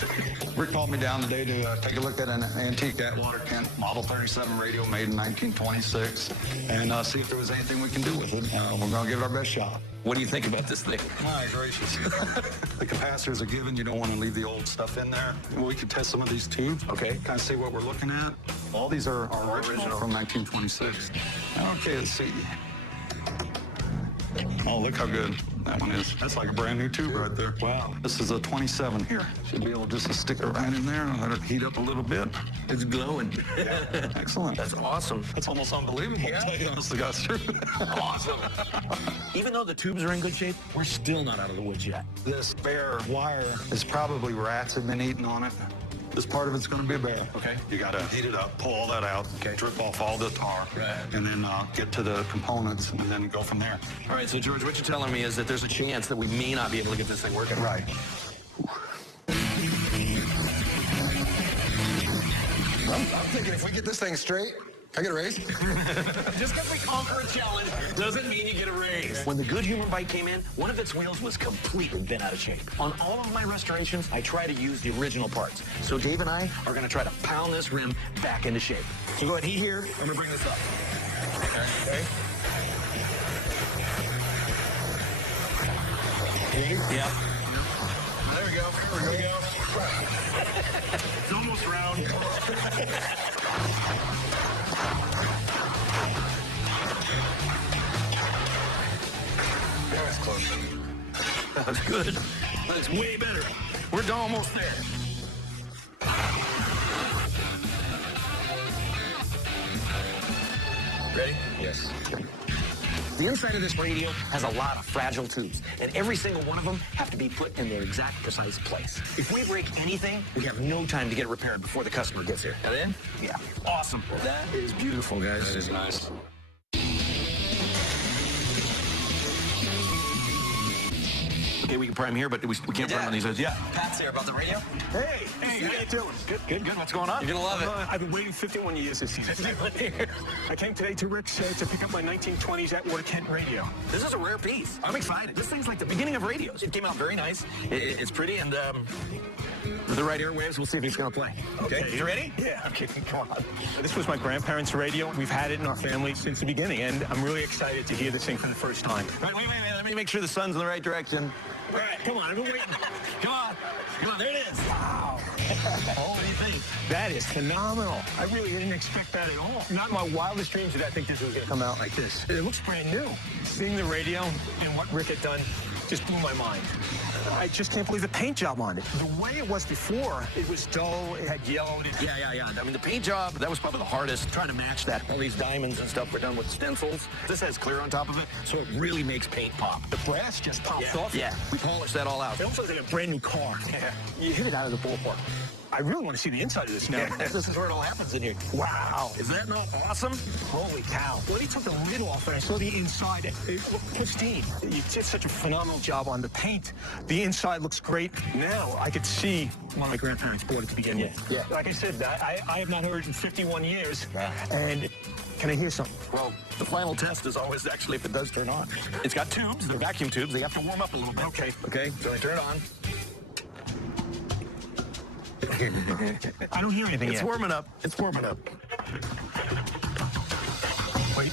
Rick called me down today to take a look at an antique Atwater Kent Model 37 radio made in 1926 and see if there was anything we can do with it. We're going to give it our best shot. What do you think about this thing? My gracious. The capacitors are given. You don't want to leave the old stuff in there. We could test some of these tubes. Okay. Kind of see what we're looking at. All these are original from 1926. Okay, let's see. Oh, look how good that one is. That's like a brand new tube right there. Wow. This is a 27 here. Should be able just to stick it right in there and let it heat up a little bit. It's glowing. Yeah. Excellent. That's awesome. That's almost unbelievable. Yeah. To tell you honestly, guys. Awesome. Even though the tubes are in good shape, we're still not out of the woods yet. This bare wire is probably rats have been eating on it. This part of it's going to be bare. Okay. You got to heat it up, pull all that out, drip off all the tar, and then get to the components, and then go from there. All right, so George, what you're telling me is that there's a chance that we may not be able to get this thing working. Right. I'm thinking if we get this thing straight, can I get a raise? Just because we conquer a challenge doesn't mean you get a raise. When the Good Humor bike came in, one of its wheels was completely bent out of shape. On all of my restorations, I try to use the original parts. So Dave and I are going to try to pound this rim back into shape. So go ahead, heat here. I'm going to bring this up. Okay. Ready? Yeah. There we go. There we go. It's almost round. That's close. That's good. That's way better. We're almost there. Ready? Yes. The inside of this radio has a lot of fragile tubes, and every single one of them have to be put in their exact precise place. If we break anything, we have no time to get it repaired before the customer gets here. Got it in? Yeah. Awesome. That is beautiful, guys. That is nice. Okay, we can prime here, but we can't prime on these sides. Yeah. Pat's here about the radio. Hey, how you doing? Good. What's going on? You're gonna love it. I've been waiting 51 years to see this. I came today to Rick's to pick up my 1920s Atwater Kent radio. This is a rare piece. I'm excited. This thing's like the beginning of radios. It came out very nice. It's pretty, and with the right airwaves, we'll see if he's going to play. Okay, you ready? Yeah. Okay, come on. This was my grandparents' radio. We've had it in our family since the beginning, and I'm really excited to hear this thing for the first time. Wait. Let me make sure the sun's in the right direction. All right, come on. I've been waiting. Come on, there it is. Wow. Oh, what do you think? That is phenomenal. I really didn't expect that at all. Not in my wildest dreams did I think this was going to come out like this. It looks brand new. Seeing the radio and what Rick had done just blew my mind. I just can't believe the paint job on it. The way it was before, it was dull, it had yellowed. Yeah. I mean, the paint job, that was probably the hardest, trying to match that. All these diamonds and stuff were done with stencils. This has clear on top of it, so it really makes paint pop. The brass just pops off. Yeah, we polished that all out. It almost looks like a brand new car. Yeah. You hit it out of the ballpark. I really want to see the inside of this now. Yeah, this is where it all happens in here. Wow. Is that not awesome? Holy cow. When he took the lid off and I saw the inside, it looked pristine. You did such a phenomenal job on the paint. The inside looks great. Now I could see why my grandparents bought it to begin with. Yeah. Like I said, I have not heard it in 51 years. And can I hear something? Well, the final test is always actually if it does turn on. It's got tubes. They're vacuum tubes. They have to warm up a little bit. Okay, so I turn it on. I don't hear anything It's yet. warming up. It's warming up. Wait.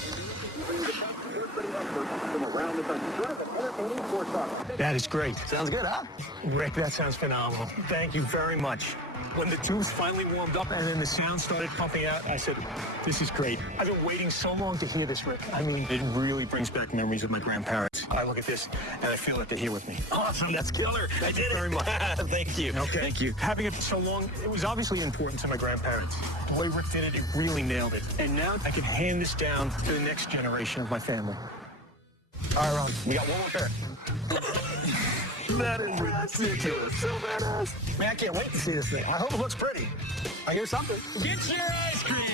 That is great. Sounds good, huh? Rick, that sounds phenomenal. Thank you very much. When the tubes finally warmed up and then the sound started pumping out, I said, this is great. I've been waiting so long to hear this, Rick. I mean, it really brings back memories of my grandparents. I look at this and I feel like they're here with me. Awesome. That's killer. I did it. Very much. Thank you. Okay. Thank you. Having it so long, it was obviously important to my grandparents. The way Rick did it, it really nailed it. And now I can hand this down to the next generation of my family. All right, Ron, we got one more pair. That is ridiculous. So badass. Man, I can't wait to see this thing. I hope it looks pretty. I hear something. Get your ice cream.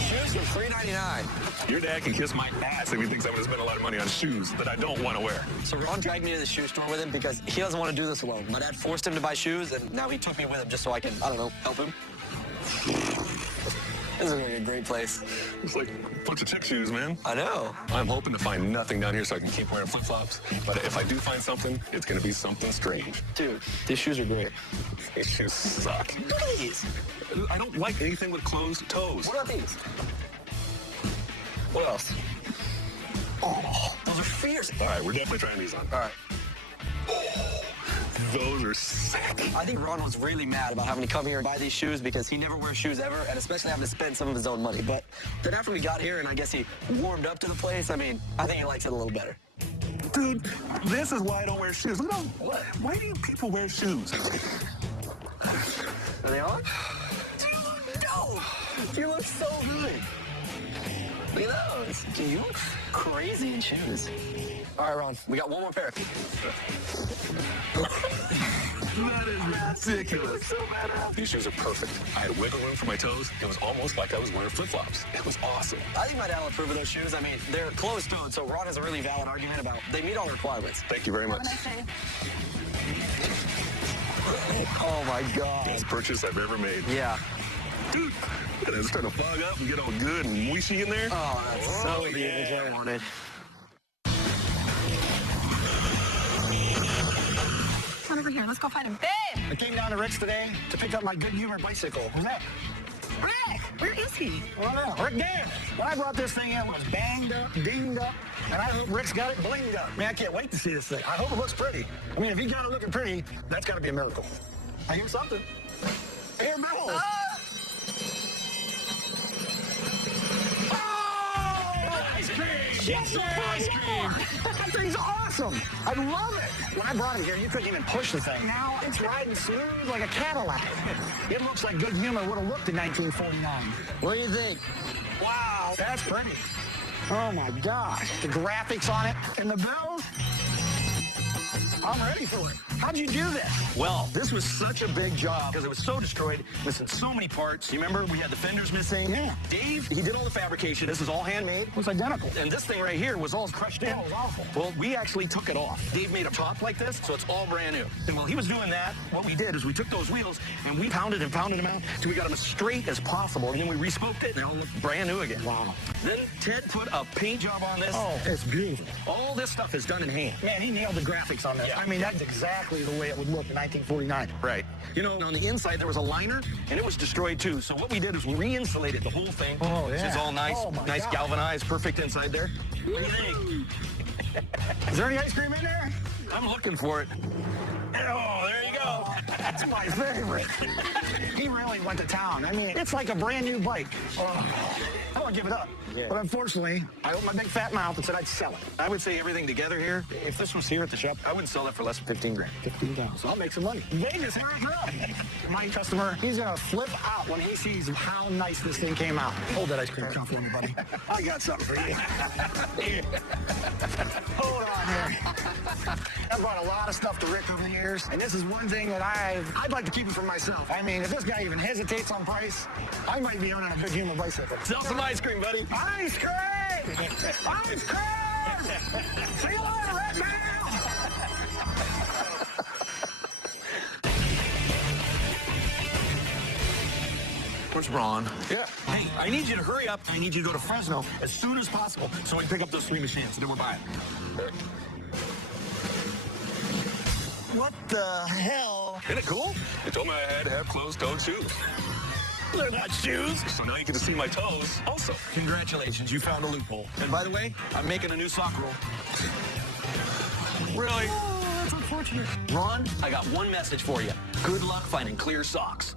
Shoes for $3.99. Your dad can kiss my ass if he thinks I'm going to spend a lot of money on shoes that I don't want to wear. So Ron dragged me to the shoe store with him because he doesn't want to do this alone. My dad forced him to buy shoes, and now he took me with him just so I can, I don't know, help him. This is really a great place. It's like a bunch of chick shoes, man. I know. I'm hoping to find nothing down here so I can keep wearing flip-flops. But if I do find something, it's going to be something strange. Dude, these shoes are great. These shoes suck. Look at these. I don't like anything with closed toes. What about these? What else? Oh, those are fierce. All right, we're definitely trying these on. All right. Those are sick. I think Ron was really mad about having to come here and buy these shoes because he never wears shoes ever, and especially having to spend some of his own money. But then after we got here and I guess he warmed up to the place, I mean, I think he likes it a little better. Dude, this is why I don't wear shoes. Look at why do people wear shoes? Are they on? Dude, no! You look so good. Look at those. Dude, you look crazy in shoes. All right, Ron, we got one more pair. That is ridiculous. So badass. These shoes are perfect. I had wiggle room for my toes. It was almost like I was wearing flip-flops. It was awesome. I think my dad will approve of those shoes. I mean, they're closed-toed, so Ron has a really valid argument about they meet all the requirements. Thank you very much. Oh, my God. Best purchase I've ever made. Yeah. Dude, look at it. It's starting to fog up and get all good and moisty in there. Oh, that's so the image I wanted. Come over here. Let's go find him. Babe! I came down to Rick's today to pick up my Good Humor bicycle. Who's that? Rick! Where is he? Well, no, Rick Dan. When I brought this thing in, it was banged up, dinged up, and I hope Rick's got it blinged up. Man, I can't wait to see this thing. I hope it looks pretty. I mean, if he got it looking pretty, that's got to be a miracle. I hear something. I hear bells. Ice cream! Yes, ice cream! That thing's awesome! I love it! When I brought it here, you couldn't even push the thing. Now it's riding smooth like a Cadillac. It looks like Good Humor would have looked in 1949. What do you think? Wow, that's pretty. Oh my gosh. The graphics on it and the bells. I'm ready for it. How'd you do this? Well, this was such a big job because it was so destroyed, missing so many parts. You remember we had the fenders missing? Yeah. Dave, he did all the fabrication. This is all handmade. It was identical. And this thing right here was all crushed in. Oh, awful. Well, we actually took it off. Dave made a top like this, so it's all brand new. And while he was doing that, what we did is we took those wheels and we pounded them out till we got them as straight as possible. And then we re-scoped it and they all look brand new again. Wow. Then Ted put a paint job on this. Oh, it's beautiful. All this stuff is done in hand. Man, he nailed the graphics on this. Yeah. I mean, that's exactly the way it would look in 1949. Right. You know, on the inside there was a liner, and it was destroyed too. So what we did is we re-insulated the whole thing. Oh, yeah. It's all nice, Oh, my nice God. galvanized, perfect inside there. What do you think? Is there any ice cream in there? I'm looking for it. Oh, there you go. That's my favorite. He really went to town. I mean, it's like a brand new bike. Oh, I don't give it up. Yeah. But unfortunately, I opened my big fat mouth and said I'd sell it. I would say everything together here, if this was here at the shop, I wouldn't sell it for less than 15 grand. 15,000. So I'll make some money. Vegas, here I come. My customer, he's gonna flip out when he sees how nice this thing came out. Hold that ice cream cone for me, buddy. I got something for you. Hold on here. I've brought a lot of stuff to Rick over the years, and this is one thing that I'd like to keep it for myself. I mean, if this guy even hesitates on price, I might be owning a good human bicycle. Sell some ice cream, buddy. Ice cream! Ice cream! See you later, Red Man! Where's Ron? Yeah. Hey, I need you to hurry up. I need you to go to Fresno as soon as possible so we can pick up those 3 machines, and then we're buying. What the hell? Isn't it cool? They told me I had to have closed-toed shoes. They're not shoes. So now you get to see my toes also. Congratulations, you found a loophole. And by the way, I'm making a new sock roll. Really? Oh, that's unfortunate. Ron, I got one message for you. Good luck finding clear socks.